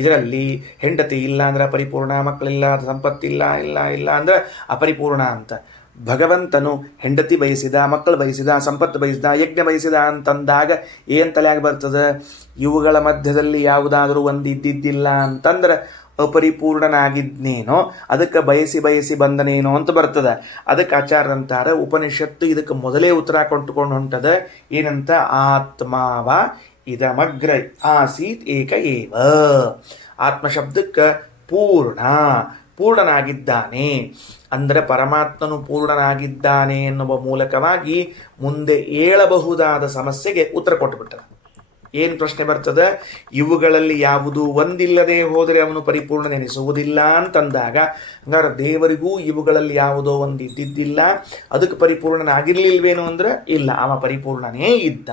ಇದರಲ್ಲಿ ಹೆಂಡತಿ ಇಲ್ಲ ಅಂದ್ರೆ ಅಪರಿಪೂರ್ಣ, ಮಕ್ಕಳಿಲ್ಲ, ಸಂಪತ್ತಿಲ್ಲ ಇಲ್ಲ ಇಲ್ಲ ಅಂದ್ರೆ ಅಪರಿಪೂರ್ಣ ಅಂತ. ಭಗವಂತನು ಹೆಂಡತಿ ಬಯಸಿದ, ಮಕ್ಕಳು ಬಯಸಿದ, ಸಂಪತ್ತು ಬಯಸಿದ, ಯಜ್ಞ ಬಯಸಿದ ಅಂತಂದಾಗ ಏನು ತಲೆಯಾಗಿ ಬರ್ತದೆ? ಇವುಗಳ ಮಧ್ಯದಲ್ಲಿ ಯಾವುದಾದ್ರೂ ಒಂದು ಇದ್ದಿದ್ದಿಲ್ಲ ಅಂತಂದ್ರೆ ಅಪರಿಪೂರ್ಣನಾಗಿದ್ನೇನೋ, ಅದಕ್ಕೆ ಬಯಸಿ ಬಂದನೇನೋ ಅಂತ ಬರ್ತದೆ. ಅದಕ್ಕೆ ಆಚಾರ್ಯರಂತಾರೆ ಉಪನಿಷತ್ತು ಇದಕ್ಕೆ ಮೊದಲೇ ಉತ್ತರ ಕೊಟ್ಟುಕೊಂಡು ಹೊಂಟದ. ಏನಂತ? ಆತ್ಮಾವ ಇದಮಗ್ರ ಆಸೀತ್ ಏಕ ಏವ. ಆತ್ಮಶಬ್ದಕ್ಕೆ ಪೂರ್ಣನಾಗಿದ್ದಾನೆ ಅಂದರೆ ಪರಮಾತ್ಮನು ಪೂರ್ಣನಾಗಿದ್ದಾನೆ ಎನ್ನುವ ಮೂಲಕವಾಗಿ ಮುಂದೆ ಏಳಬಹುದಾದ ಸಮಸ್ಯೆಗೆ ಉತ್ತರ ಕೊಟ್ಟುಬಿಟ್ಟರು. ಏನು ಪ್ರಶ್ನೆ ಬರ್ತದೆ? ಇವುಗಳಲ್ಲಿ ಯಾವುದು ಒಂದಿಲ್ಲದೆ ಹೋದರೆ ಅವನು ಪರಿಪೂರ್ಣನೆನಿಸುವುದಿಲ್ಲ ಅಂತಂದಾಗ ಹಂಗಾರೆ ದೇವರಿಗೂ ಇವುಗಳಲ್ಲಿ ಯಾವುದೋ ಒಂದು ಇದ್ದಿದ್ದಿಲ್ಲ, ಅದಕ್ಕೆ ಪರಿಪೂರ್ಣನಾಗಿರ್ಲಿಲ್ವೇನು ಅಂದ್ರೆ ಇಲ್ಲ, ಅವ ಪರಿಪೂರ್ಣನೇ ಇದ್ದ.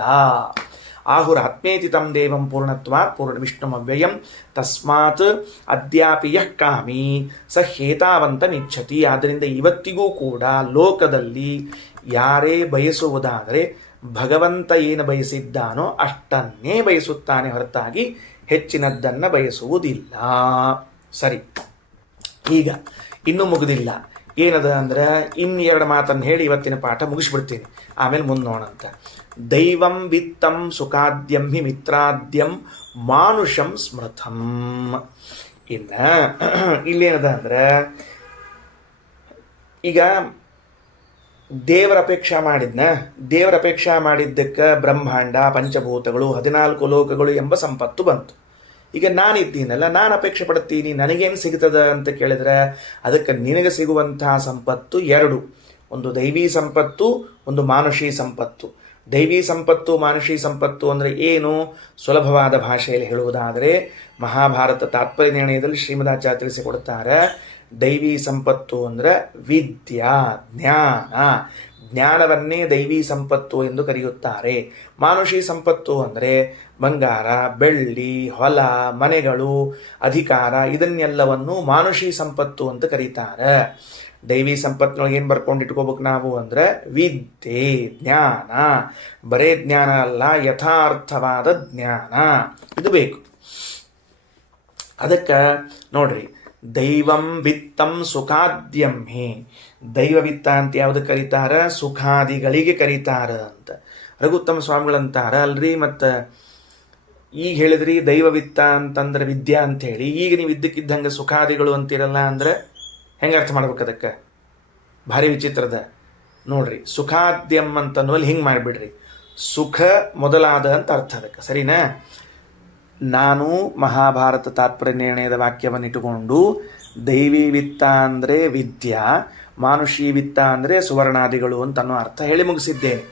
ಆಹುರಾತ್ಮೇತಿ ತಂ ದೇವಂ ಪೂರ್ಣತ್ವ ಪೂರ್ಣ ವಿಷ್ಣುಮವ್ಯಯಂ ತಸ್ಮಾತ್ ಅದ್ಯಾಪಿ ಯಃ ಕಾಮಿ ಸ ಹೇತಾವಂತಮಿಚ್ಛತಿ. ಆದ್ದರಿಂದ ಇವತ್ತಿಗೂ ಕೂಡ ಲೋಕದಲ್ಲಿ ಯಾರೇ ಬಯಸುವುದಾದರೆ ಭಗವಂತ ಏನು ಬಯಸಿದ್ದಾನೋ ಅಷ್ಟನ್ನೇ ಬಯಸುತ್ತಾನೆ ಹೊರತಾಗಿ ಹೆಚ್ಚಿನದ್ದನ್ನು ಬಯಸುವುದಿಲ್ಲ. ಸರಿ, ಈಗ ಇನ್ನೂ ಮುಗಿದಿಲ್ಲ. ಏನದ ಅಂದ್ರೆ ಇನ್ನೆರಡು ಮಾತನ್ನು ಹೇಳಿ ಇವತ್ತಿನ ಪಾಠ ಮುಗಿಸ್ಬಿಡ್ತೀನಿ, ಆಮೇಲೆ ಮುಂದೆ ನೋಡಂತ. ದೈವಂ ವಿತ್ತಂ ಸುಖಾದ್ಯಂ ಹಿ ಮಿತ್ರಾದ್ಯಂ ಮಾನುಷಂ ಸ್ಮೃತಂ. ಇನ್ನು ಇಲ್ಲೇನದ ಅಂದ್ರೆ ಈಗ ದೇವರ ಅಪೇಕ್ಷಾ ಮಾಡಿದ್ದಕ್ಕೆ ಬ್ರಹ್ಮಾಂಡ, ಪಂಚಭೂತಗಳು, 14 ಲೋಕಗಳು ಎಂಬ ಸಂಪತ್ತು ಬಂತು. ಈಗ ನಾನಿದ್ದೀನಲ್ಲ, ನಾನು ಅಪೇಕ್ಷೆ ಪಡ್ತೀನಿ, ನನಗೇನು ಸಿಗ್ತದ ಅಂತ ಕೇಳಿದ್ರೆ ಅದಕ್ಕೆ ನಿನಗೆ ಸಿಗುವಂತಹ ಸಂಪತ್ತು ಎರಡು. ಒಂದು ದೈವಿ ಸಂಪತ್ತು, ಒಂದು ಮಾನುಷಿ ಸಂಪತ್ತು. ದೈವಿ ಸಂಪತ್ತು, ಮಾನುಷಿ ಸಂಪತ್ತು ಅಂದರೆ ಏನು? ಸುಲಭವಾದ ಭಾಷೆಯಲ್ಲಿ ಹೇಳುವುದಾದರೆ ಮಹಾಭಾರತ ತಾತ್ಪರ್ಯ ನಿರ್ಣಯದಲ್ಲಿ ಶ್ರೀಮದಾಚಾರ್ಯ ತಿಳಿಸಿಕೊಡುತ್ತಾರೆ. ದೈವಿ ಸಂಪತ್ತು ಅಂದರೆ ವಿದ್ಯಾ, ಜ್ಞಾನವನ್ನೇ ದೈವಿ ಸಂಪತ್ತು ಎಂದು ಕರೆಯುತ್ತಾರೆ. ಮಾನುಷಿ ಸಂಪತ್ತು ಅಂದರೆ ಬಂಗಾರ, ಬೆಳ್ಳಿ, ಹೊಲ, ಮನೆಗಳು, ಅಧಿಕಾರ, ಇದನ್ನೆಲ್ಲವನ್ನು ಮಾನುಷಿ ಸಂಪತ್ತು ಅಂತ ಕರೀತಾರೆ. ದೈವಿ ಸಂಪತ್ತಿನೊಳಗೆ ಏನು ಬರ್ಕೊಂಡಿಟ್ಕೋಬೇಕು ನಾವು ಅಂದರೆ ವಿದ್ಯೆ, ಜ್ಞಾನ. ಬರೇ ಜ್ಞಾನ ಅಲ್ಲ, ಯಥಾರ್ಥವಾದ ಜ್ಞಾನ ಇದು ಬೇಕು. ಅದಕ್ಕೆ ನೋಡ್ರಿ, ದೈವಂ ವಿತ್ತಂ ಸುಖಾದ್ಯಂ ಹಿ. ದೈವ ವಿತ್ತ ಅಂತ ಯಾವ್ದು ಕರೀತಾರ? ಸುಖಾದಿಗಳಿಗೆ ಕರೀತಾರ ಅಂತ ರಘುತ್ತಮ ಸ್ವಾಮಿಗಳಂತಾರ ಅಲ್ರಿ. ಮತ್ತು ಈಗ ಹೇಳಿದ್ರಿ ದೈವ ವಿತ್ತ ಅಂತಂದ್ರೆ ವಿದ್ಯಾ ಅಂತ ಹೇಳಿ, ಈಗ ನೀವು ಇದ್ದಕ್ಕಿದ್ದಂಗೆ ಸುಖಾದಿಗಳು ಅಂತಿರಲ್ಲ ಅಂದ್ರೆ ಹೆಂಗೆ ಅರ್ಥ ಮಾಡ್ಬೇಕು? ಅದಕ್ಕೆ ಭಾರಿ ವಿಚಿತ್ರದ ನೋಡ್ರಿ. ಸುಖಾದ್ಯಂ ಅಂತನ್ನುವಲ್ಲಿ ಹಿಂಗೆ ಮಾಡಿಬಿಡ್ರಿ, ಸುಖ ಮೊದಲಾದ ಅಂತ ಅರ್ಥ ಅದಕ್ಕೆ. ಸರಿನಾ? ನಾನು ಮಹಾಭಾರತ ತಾತ್ಪರ್ಯ ನಿರ್ಣಯದ ವಾಕ್ಯವನ್ನು ಇಟ್ಟುಕೊಂಡು ದೈವಿ ವಿತ್ತ ಅಂದರೆ ವಿದ್ಯಾ, ಮಾನುಷಿ ವಿತ್ತ ಅಂದರೆ ಸುವರ್ಣಾದಿಗಳು ಅಂತ ಅನ್ನೋ ಅರ್ಥ ಹೇಳಿ ಮುಗಿಸಿದ್ದೇನೆ.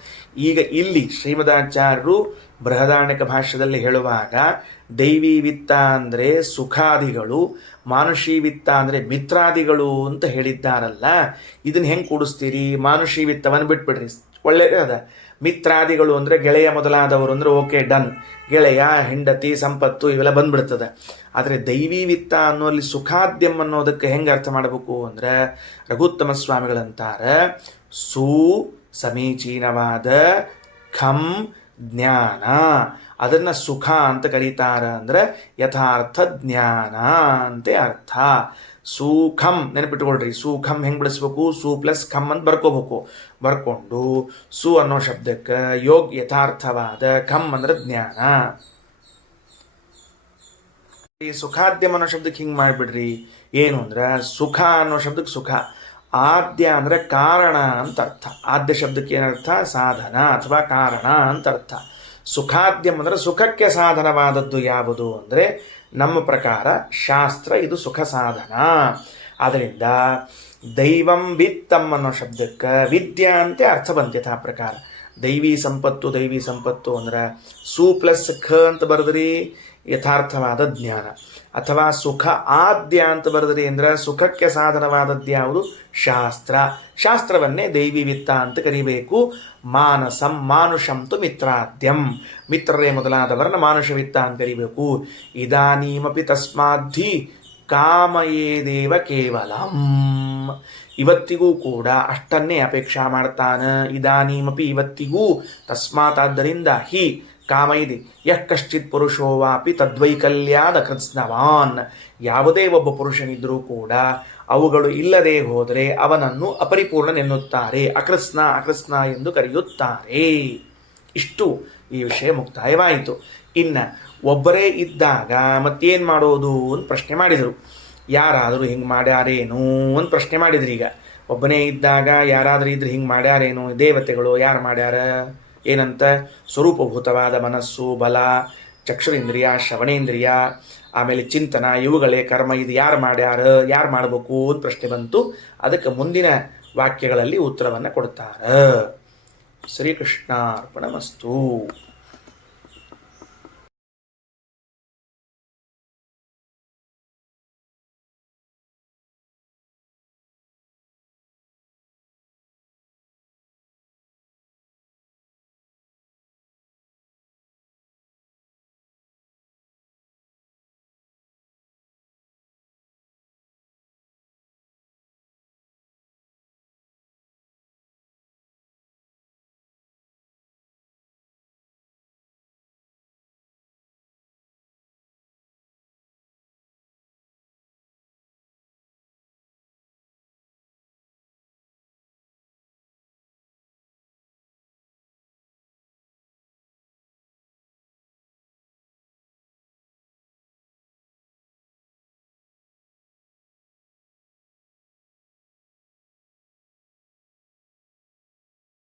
ಈಗ ಇಲ್ಲಿ ಶ್ರೀಮದಾಚಾರ್ಯರು ಬೃಹದಾರಣ್ಯಕ ಭಾಷ್ಯದಲ್ಲಿ ಹೇಳುವಾಗ ದೈವಿ ವಿತ್ತ ಅಂದರೆ ಸುಖಾದಿಗಳು, ಮಾನುಷಿ ವಿತ್ತ ಅಂದರೆ ಮಿತ್ರಾದಿಗಳು ಅಂತ ಹೇಳಿದ್ದಾರಲ್ಲ, ಇದನ್ನ ಹೆಂಗೆ ಕೂಡಿಸ್ತೀರಿ? ಮಾನುಷಿ ವಿತ್ತವನ್ನು ಬಿಟ್ಬಿಡ್ರಿ, ಒಳ್ಳೆಯದೇ ಅದ. ಮಿತ್ರಾದಿಗಳು ಅಂದರೆ ಗೆಳೆಯ ಮೊದಲಾದವರು ಅಂದರೆ ಓಕೆ ಡನ್, ಗೆಳೆಯ, ಹೆಂಡತಿ, ಸಂಪತ್ತು ಇವೆಲ್ಲ ಬಂದ್ಬಿಡ್ತದೆ. ಆದರೆ ದೈವಿ ವಿತ್ತ ಅನ್ನೋಲ್ಲಿ ಸುಖಾದ್ಯಂ ಅನ್ನೋದಕ್ಕೆ ಹೆಂಗೆ ಅರ್ಥ ಮಾಡಬೇಕು ಅಂದರೆ ರಘುತ್ತಮ ಸ್ವಾಮಿಗಳಂತಾರೆ, ಸು ಸಮೀಚೀನವಾದ ಖಂ ಜ್ಞಾನ, ಅದನ್ನು ಸುಖ ಅಂತ ಕರೀತಾರ ಅಂದರೆ ಯಥಾರ್ಥ ಜ್ಞಾನ ಅಂತೆ ಅರ್ಥ. ಸುಖಂ ನೆನಪಿಟ್ಕೊಳ್ರಿ, ಸುಖಂ ಹೆಂಗೆ ಬಿಡಿಸ್ಬೇಕು? ಸು ಪ್ಲಸ್ ಖಂ ಅಂತ ಬರ್ಕೋಬೇಕು. ಬರ್ಕೊಂಡು ಸು ಅನ್ನೋ ಶಬ್ದಕ್ಕೆ ಯೋಗ್ ಯಥಾರ್ಥವಾದ, ಖಂ ಅಂದ್ರೆ ಜ್ಞಾನ. ಈ ಸುಖಾದ್ಯಂ ಅನ್ನೋ ಶಬ್ದಕ್ಕೆ ಹಿಂಗೆ ಮಾಡಿಬಿಡ್ರಿ. ಏನು ಅಂದ್ರೆ ಸುಖ ಅನ್ನೋ ಶಬ್ದಕ್ಕೆ ಸುಖ, ಆದ್ಯ ಅಂದರೆ ಕಾರಣ ಅಂತ ಅರ್ಥ. ಆದ್ಯ ಶಬ್ದಕ್ಕೆ ಏನರ್ಥ? ಸಾಧನ ಅಥವಾ ಕಾರಣ ಅಂತ ಅರ್ಥ. ಸುಖಾದ್ಯಂ ಅಂದರೆ ಸುಖಕ್ಕೆ ಸಾಧನವಾದದ್ದು ಯಾವುದು ಅಂದರೆ ನಮ್ಮ ಪ್ರಕಾರ ಶಾಸ್ತ್ರ ಇದು ಸುಖ ಸಾಧನ. ಆದ್ದರಿಂದ ದೈವಂ ವಿತ್ತಂ ಅನ್ನೋ ಶಬ್ದಕ್ಕೆ ವಿದ್ಯಾ ಅಂತೆ ಅರ್ಥ ಬಂತೈತೆ. ಆ ಪ್ರಕಾರ ದೈವಿ ಸಂಪತ್ತು ಅಂದ್ರೆ ಸು ಪ್ಲಸ್ ಖ ಅಂತ ಬರೆದ್ರಿ ಯಥಾರ್ಥವಾದ ಜ್ಞಾನ, ಅಥವಾ ಸುಖ ಆದ್ಯ ಅಂತ ಬರೆದ್ರಿ ಅಂದ್ರೆ ಸುಖಕ್ಕೆ ಸಾಧನವಾದದ್ದು ಯಾವುದು? ಶಾಸ್ತ್ರ. ಶಾಸ್ತ್ರವನ್ನೇ ದೈವಿ ವಿತ್ತ ಅಂತ ಕರಿಬೇಕು. ಮಾನಸಂ ಮಾನುಷಂತು ಮಿತ್ರಾದ್ಯಂ, ಮಿತ್ರರೇ ಮೊದಲಾದವರನ್ನ ಮಾನುಷ ವಿತ್ತ ಅಂತ ಕರಿಬೇಕು. ಇದಾನೀಮಪಿ ತಸ್ಮಾದ್ಧಿ ಕಾಮಯೇದೇವ ಕೇವಲಂ, ಇವತ್ತಿಗೂ ಕೂಡ ಅಷ್ಟನ್ನೇ ಅಪೇಕ್ಷಾ ಮಾಡ್ತಾನೆ. ಇದಾನೀಮಪಿ ಇವತ್ತಿಗೂ, ತಸ್ಮಾತ್ ಆದ್ದರಿಂದ, ಹಿ ಕಾಮೈದಿ ಯಃ ಕಶ್ಚಿತ್ ಪುರುಷೋ ವಾಪಿ ತದ್ವೈಕಲ್ಯಾದ ಕೃತ್ಸ್ನವಾನ್, ಯಾವುದೇ ಒಬ್ಬ ಪುರುಷನಿದ್ರೂ ಕೂಡ ಅವುಗಳು ಇಲ್ಲದೆ ಹೋದರೆ ಅವನನ್ನು ಅಪರಿಪೂರ್ಣನೆನ್ನುತ್ತಾರೆ, ಅಕೃತ್ಸ್ನ ಎಂದು ಕರೆಯುತ್ತಾರೆ. ಇಷ್ಟು ಈ ವಿಷಯ ಮುಕ್ತಾಯವಾಯಿತು. ಇನ್ನು ಒಬ್ಬರೇ ಇದ್ದಾಗ ಮತ್ತೇನು ಮಾಡೋದು ಅಂತ ಪ್ರಶ್ನೆ ಮಾಡಿದರು. ಯಾರಾದರೂ ಹಿಂಗೆ ಮಾಡ್ಯಾರೇನು ಅಂತ ಪ್ರಶ್ನೆ ಮಾಡಿದ್ರಿ. ಈಗ ಒಬ್ಬನೇ ಇದ್ದಾಗ ಯಾರಾದರೂ ಇದ್ರೆ ಹಿಂಗೆ ಮಾಡ್ಯಾರೇನು? ದೇವತೆಗಳು ಯಾರು ಮಾಡ್ಯಾರ? ಏನಂತ? ಸ್ವರೂಪಭೂತವಾದ ಮನಸ್ಸು, ಬಲ, ಚಕ್ಷುರೇಂದ್ರಿಯ, ಶ್ರವಣೇಂದ್ರಿಯ, ಆಮೇಲೆ ಚಿಂತನ, ಇವುಗಳೇ ಕರ್ಮ. ಇದು ಯಾರು ಮಾಡ್ಯಾರ, ಯಾರು ಮಾಡಬೇಕು ಅಂತ ಪ್ರಶ್ನೆ ಬಂತು. ಅದಕ್ಕೆ ಮುಂದಿನ ವಾಕ್ಯಗಳಲ್ಲಿ ಉತ್ತರವನ್ನು ಕೊಡ್ತಾರೆ. ಶ್ರೀಕೃಷ್ಣಾರ್ಪಣಮಸ್ತು.